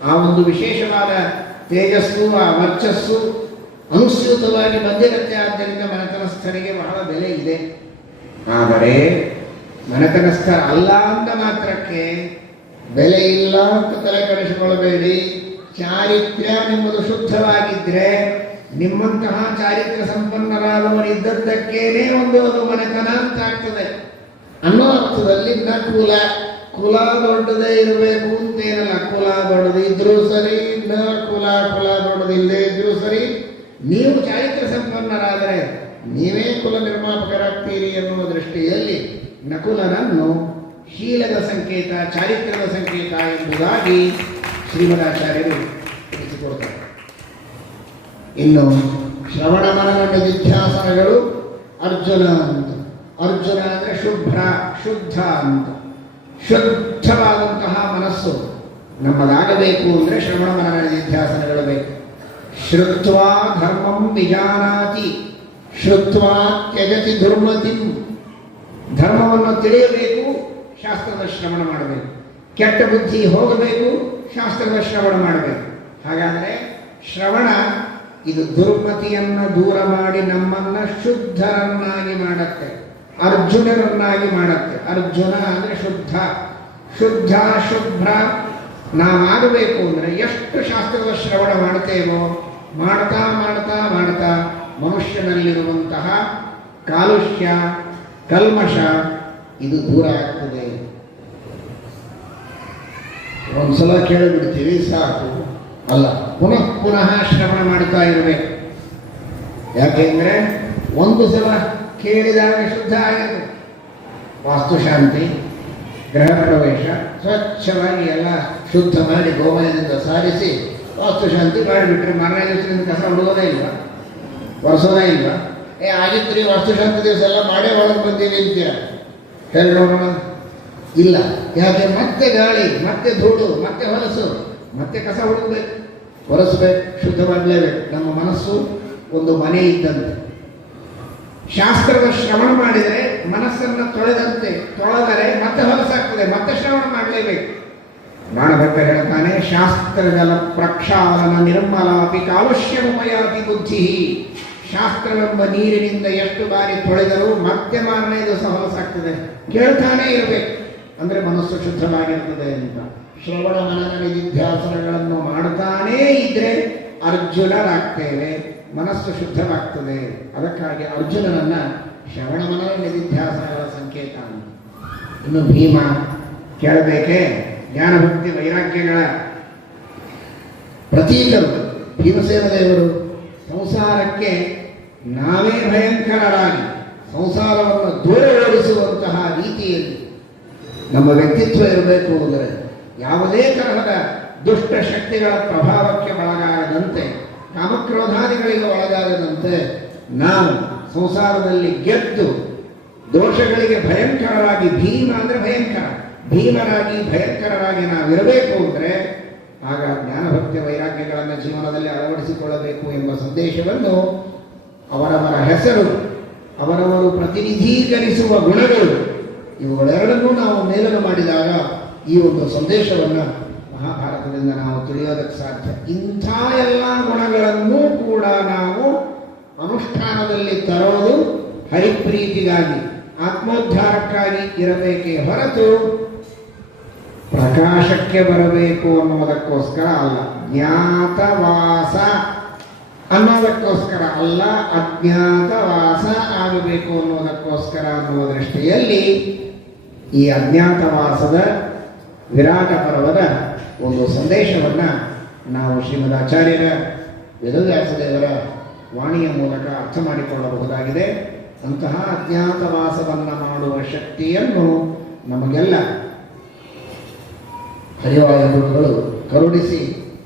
ಆ ಒಂದು ವಿಶೇಷವಾದ ತೇಜಸ್ಸು, ಆ ವರ್ಚಸ್ಸು ಅನುಸ್ಯೂತವಾಗಿ ಬಂದಿರುತ್ತೆ. ಆದ್ದರಿಂದ ಮನೆತನಸ್ಥರಿಗೆ ಬಹಳ ಬೆಲೆ ಇದೆ. ಆದರೆ ಮನೆತನಸ್ಥರ ಅಲ್ಲ ಅಂದ ಮಾತ್ರಕ್ಕೆ ಬೆಲೆ ಇಲ್ಲ ಅಂತ ತಲೆ ಕೆಡಿಸಿಕೊಳ್ಳಬೇಡಿ. ಚಾರಿತ್ರ್ಯ ನಿಮ್ಮದು ಶುದ್ಧವಾಗಿದ್ರೆ, ನಿಮ್ಮಂತಹ ಚಾರಿತ್ರ್ಯ ಸಂಪನ್ನರಾದವರಿದ್ದದ್ದಕ್ಕೇನೆ ಒಂದು ಮನೆತನ ಅಂತ ಆಗ್ತದೆ ಅನ್ನೋ ಅರ್ಥದಲ್ಲಿ ಕುಲ ಕುಲ ದೊಡ್ಡದೇ ಇರಬೇಕು ಅಂತೇನಲ್ಲ. ಕುಲ ದೊಡ್ಡದು ಇದ್ರೂ ಸರಿ, ಕುಲ ದೊಡ್ಡದಿಲ್ಲದೆ ಇದ್ರೂ ಸರಿ, ನೀವು ಚಾರಿತ್ರ್ಯ ಸಂಪನ್ನರಾದರೆ ನೀವೇ ಕುಲ ನಿರ್ಮಾಪಕರಾಗ್ತೀರಿ ಎನ್ನುವ ದೃಷ್ಟಿಯಲ್ಲಿ ನಕುಲನನ್ನು ಶೀಲದ ಸಂಕೇತ, ಚಾರಿತ್ರ್ಯದ ಸಂಕೇತ ಎಂಬುದಾಗಿ ಶ್ರೀಮದಾಚಾರ್ಯರು ತಿಳಿಸಿಕೊಡ್ತಾರೆ. ಇನ್ನು ಶ್ರವಣ ಮನನ ನಿಧಿಧ್ಯಾಸನಗಳು ಅರ್ಜುನ ಅಂತ. ಅರ್ಜುನ ಅಂದರೆ ಶುಭ್ರ, ಶುದ್ಧ ಅಂತ. ಶುದ್ಧವಾದಂತಹ ಮನಸ್ಸು ನಮ್ಮದಾಗಬೇಕು ಅಂದರೆ ಶ್ರವಣ ಮನನ ನಿಧಿಧ್ಯಾಸನಗಳು ಬೇಕು. ಶ್ರುತ್ವಾ ಧರ್ಮಂ ವಿಜಾನಾತಿ ಶ್ರುತ್ವಾ ತ್ಯಜತಿ ದುರ್ಮತಿಂ. ಧರ್ಮವನ್ನು ತಿಳಿಯಬೇಕು, ಶಾಸ್ತ್ರದ ಶ್ರವಣ ಮಾಡಬೇಕು. ಕೆಟ್ಟ ಬುದ್ಧಿ ಹೋಗಬೇಕು, ಶಾಸ್ತ್ರದ ಶ್ರವಣ ಮಾಡಬೇಕು. ಹಾಗಾದರೆ ಶ್ರವಣ ಇದು ದುರ್ಮತಿಯನ್ನು ದೂರ ಮಾಡಿ ನಮ್ಮನ್ನ ಶುದ್ಧರನ್ನಾಗಿ ಮಾಡುತ್ತೆ, ಅರ್ಜುನರನ್ನಾಗಿ ಮಾಡುತ್ತೆ. ಅರ್ಜುನ ಅಂದರೆ ಶುದ್ಧ, ಶುದ್ಧ ಶುಭ್ರ ನಾವಾಗಬೇಕು ಅಂದರೆ ಎಷ್ಟು ಶಾಸ್ತ್ರದ ಶ್ರವಣ ಮಾಡ್ತೇವೋ ಮಾಡ್ತಾ ಮಾಡ್ತಾ ಮಾಡ್ತಾ ಮನುಷ್ಯನಲ್ಲಿರುವಂತಹ ಕಾಲುಷ್ಯ, ಕಲ್ಮಶ ಇದು ದೂರ ಆಗ್ತದೆ. ಒಂದ್ಸಲ ಕೇಳಿಬಿಡ್ತೀವಿ ಸಾಕು, ಅಲ್ಲ, ಪುನಃ ಪುನಃ ಶ್ರವಣ ಮಾಡ್ತಾ ಇರಬೇಕು. ಯಾಕೆಂದ್ರೆ ಒಂದು ಸಲ ಕೇಳಿದಾಗ ಶುದ್ಧ ಆಗಿದೆ. ವಾಸ್ತುಶಾಂತಿ, ಗೃಹ ಪ್ರವೇಶ ಸ್ವಚ್ಛವಾಗಿ ಎಲ್ಲ ಶುದ್ಧ ಮಾಡಿ ಗೋಮಯದಿಂದ ಸಾರಿಸಿ ವಾಸ್ತುಶಾಂತಿ ಮಾಡಿಬಿಟ್ರೆ ಮಾರನೇ ದಿವಸದಿಂದ ಕಸ ಹುಡುಗೋದೇ ಇಲ್ವಾ, ಒರೆಸೋದೇ ಇಲ್ವಾ? ಆಗಿದ್ರಿ ವಾಸ್ತುಶಾಂತಿ ದಿವಸ ಎಲ್ಲ ಮಾಡೇ ಒಳಗೆ ಬಂದೀವಿ ಅಂತೀರ, ಹೇಳಿ ನೋಡೋಣ. ಇಲ್ಲ, ಯಾಕೆ? ಮತ್ತೆ ಗಾಳಿ, ಮತ್ತೆ ಧೂಳು, ಮತ್ತೆ ಹೊಲಸು, ಮತ್ತೆ ಕಸ ಹುಡುಗಬೇಕು, ಒರೆಸಬೇಕು, ಶುದ್ಧವಾಗಲೇಬೇಕು. ನಮ್ಮ ಮನಸ್ಸು ಒಂದು ಮನೆ ಇದ್ದಂತೆ. ಶಾಸ್ತ್ರದ ಶ್ರವಣ ಮಾಡಿದರೆ ಮನಸ್ಸನ್ನು ತೊಳೆದಂತೆ, ತೊಳೆದರೆ ಮತ್ತೆ ಹೊಲಸಾಗ್ತದೆ, ಮತ್ತೆ ಶ್ರವಣ ಮಾಡಲೇಬೇಕು. ಬಾಣಭಟ್ಟ ಹೇಳ್ತಾನೆ, ಶಾಸ್ತ್ರಜಲ ಪ್ರಕ್ಷಾಳನ ನಿರ್ಮಲಾಪಿ ಕಾಲುಷ್ಯಮಯಾತಿ ಬುದ್ಧಿ. ಶಾಸ್ತ್ರವೆಂಬ ನೀರಿನಿಂದ ಎಷ್ಟು ಬಾರಿ ತೊಳೆದರೂ ಮತ್ತೆ ಮಾರನೇ ದಿವಸ ಹೊಲಸಾಗ್ತದೆ. ಕೇಳ್ತಾನೆ ಇರಬೇಕು, ಅಂದರೆ ಮನಸ್ಸು ಶುದ್ಧವಾಗಿರ್ತದೆ ಅಂತ. ಶ್ರವಣ ಮನನ ನಿಧಿಧ್ಯಾಸನಗಳನ್ನು ಮಾಡ್ತಾನೇ ಇದ್ರೆ ಅರ್ಜುನರಾಗ್ತೇವೆ, ಮನಸ್ಸು ಶುದ್ಧವಾಗ್ತದೆ. ಅದಕ್ಕಾಗಿ ಅರ್ಜುನನನ್ನ ಶ್ರವಣ ಮನನ ನಿಧಿಧ್ಯಾಸನಗಳ ಸಂಕೇತ ಅಂತ. ಇನ್ನು ಭೀಮ ಕೇಳಬೇಕೆ? ಜ್ಞಾನಭಕ್ತಿ ವೈರಾಗ್ಯಗಳ ಪ್ರತೀಕರು ಭೀಮಸೇನ ದೇವರು. ಸಂಸಾರಕ್ಕೆ ನಾವೇ ಭಯಂಕರರಾಗಿ ಸಂಸಾರವನ್ನು ದೂರ ಓಡಿಸುವಂತಹ ರೀತಿಯಲ್ಲಿ ನಮ್ಮ ವ್ಯಕ್ತಿತ್ವ ಇರಬೇಕು. ಅಂದರೆ ಯಾವುದೇ ತರಹದ ದುಷ್ಟ ಶಕ್ತಿಗಳ ಪ್ರಭಾವಕ್ಕೆ ಒಳಗಾಗದಂತೆ, ಕಾಮಕ್ರೋಧಾದಿಗಳಿಗೆ ಒಳಗಾಗದಂತೆ ನಾವು ಸಂಸಾರದಲ್ಲಿ ಗೆದ್ದು ದೋಷಗಳಿಗೆ ಭಯಂಕರರಾಗಿ, ಭೀಮ ಅಂದರೆ ಭಯಂಕರ, ಭೀಮರಾಗಿ ಭಯಂಕರರಾಗಿ ನಾವಿರಬೇಕು ಅಂದರೆ ಆಗ ಜ್ಞಾನಭಕ್ತಿ ವೈರಾಗ್ಯಗಳನ್ನು ಜೀವನದಲ್ಲಿ ಅಳವಡಿಸಿಕೊಳ್ಳಬೇಕು ಎಂಬ ಸಂದೇಶವನ್ನು ಅವರವರ ಹೆಸರು, ಅವರವರು ಪ್ರತಿನಿಧೀಕರಿಸುವ ಗುಣಗಳು, ಇವುಗಳೆರಡನ್ನೂ ನಾವು ಮೇಲನ್ನು ಮಾಡಿದಾಗ ಈ ಒಂದು ಸಂದೇಶವನ್ನು ಮಹಾಭಾರತದಿಂದ ನಾವು ತಿಳಿಯೋದಕ್ಕೆ ಸಾಧ್ಯ. ಇಂಥ ಎಲ್ಲ ಗುಣಗಳನ್ನೂ ಕೂಡ ನಾವು ಅನುಷ್ಠಾನದಲ್ಲಿ ತರೋದು ಹರಿಪ್ರೀತಿಗಾಗಿ, ಆತ್ಮೋದ್ಧಾರಕ್ಕಾಗಿ ಇರಬೇಕೇ ಹೊರತು ಪ್ರಕಾಶಕ್ಕೆ ಬರಬೇಕು ಅನ್ನೋದಕ್ಕೋಸ್ಕರ ಅಲ್ಲ. ಜ್ಞಾತವಾಸ ಅನ್ನೋದಕ್ಕೋಸ್ಕರ ಅಲ್ಲ, ಅಜ್ಞಾತವಾಸ ಆಗಬೇಕು ಅನ್ನೋದಕ್ಕೋಸ್ಕರ ಅನ್ನುವ ದೃಷ್ಟಿಯಲ್ಲಿ ಈ ಅಜ್ಞಾತವಾಸದ ವಿರಾಟ ಪರ್ವದ ಒಂದು ಸಂದೇಶವನ್ನು ನಾವು ಶ್ರೀಮದ್ ಆಚಾರ್ಯರ ವೇದವ್ಯಾಸದೇವರ ವಾಣಿಯ ಮೂಲಕ ಅರ್ಥ ಮಾಡಿಕೊಳ್ಳಬಹುದಾಗಿದೆ. ಅಂತಹ ಅಜ್ಞಾತವಾಸವನ್ನು ಮಾಡುವ ಶಕ್ತಿಯನ್ನು ನಮಗೆಲ್ಲ ಹರಿವಾಯುಗುರುಗಳು ಕರುಣಿಸಿ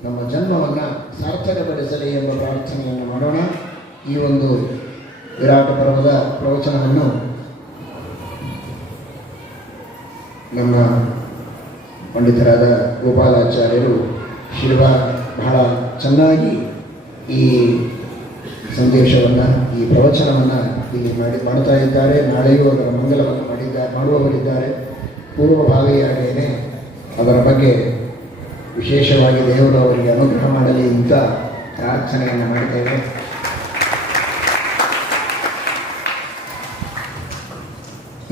ನಮ್ಮ ಜನ್ಮವನ್ನು ಸಾರ್ಥಕಪಡಿಸಲಿ ಎಂಬ ಪ್ರಾರ್ಥನೆಯನ್ನು ಮಾಡೋಣ. ಈ ಒಂದು ವಿರಾಟ ಪರ್ವದ ಪ್ರವಚನವನ್ನು ನಮ್ಮ ಪಂಡಿತರಾದ ಗೋಪಾಲಾಚಾರ್ಯರು ಬಹಳ ಚೆನ್ನಾಗಿ ಈ ಸಂದೇಶವನ್ನು, ಈ ಪ್ರವಚನವನ್ನು ಇಲ್ಲಿ ಮಾಡ್ತಾ ಇದ್ದಾರೆ. ನಾಳೆಯೂ ಅದರ ಮಂಗಲವನ್ನು ಮಾಡುವವರಿದ್ದಾರೆ. ಪೂರ್ವಭಾವಿಯಾಗಿಯೇ ಅದರ ಬಗ್ಗೆ ವಿಶೇಷವಾಗಿ ದೇವರು ಅವರಿಗೆ ಅನುಗ್ರಹ ಮಾಡಲಿ ಅಂತ ಪ್ರಾರ್ಥನೆಯನ್ನು ಮಾಡಿದ್ದೇವೆ.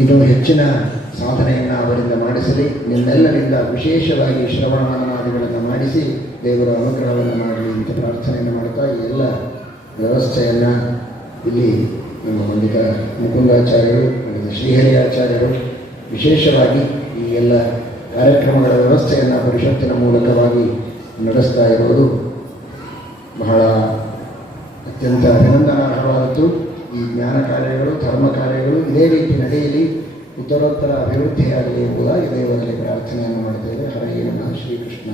ಇನ್ನೂ ಹೆಚ್ಚಿನ ಸಾಧನೆಯನ್ನು ಅವರಿಂದ ಮಾಡಿಸಲಿ. ನಿಮ್ಮೆಲ್ಲರಿಂದ ವಿಶೇಷವಾಗಿ ಶ್ರವಣ ಮನನಾದಿಗಳನ್ನು ಮಾಡಿಸಿ ದೇವರ ಅನುಗ್ರಹವನ್ನು ಮಾಡಲಿ ಅಂತ ಪ್ರಾರ್ಥನೆಯನ್ನು ಮಾಡ್ತಾ ಈ ಎಲ್ಲ ವ್ಯವಸ್ಥೆಯನ್ನು ಇಲ್ಲಿ ನಮ್ಮ ಪಂಡಿತ ಮುಕುಂದಾಚಾರ್ಯರು, ಪಂಡಿತ ಶ್ರೀಹರಿ ಆಚಾರ್ಯರು ವಿಶೇಷವಾಗಿ ಈ ಎಲ್ಲ ಕಾರ್ಯಕ್ರಮಗಳ ವ್ಯವಸ್ಥೆಯನ್ನು ಪರಿಷತ್ತಿನ ಮೂಲಕವಾಗಿ ನಡೆಸ್ತಾ ಇರುವುದು ಬಹಳ ಅತ್ಯಂತ ಅಭಿನಂದನಾರ್ಹವಾದದ್ದು. ಈ ಜ್ಞಾನ ಕಾರ್ಯಗಳು, ಧರ್ಮ ಕಾರ್ಯಗಳು ಇದೇ ರೀತಿ ನಡೆಯಲಿ, ಉತ್ತರೋತ್ತರ ಅಭಿವೃದ್ಧಿಯಾಗಲಿ ಎಂಬುದಾಗಿ ದೇವರಲ್ಲಿ ಪ್ರಾರ್ಥನೆಯನ್ನು ಮಾಡುತ್ತೇವೆ. ಹರೇ ನಮಃ. ಶ್ರೀಕೃಷ್ಣ.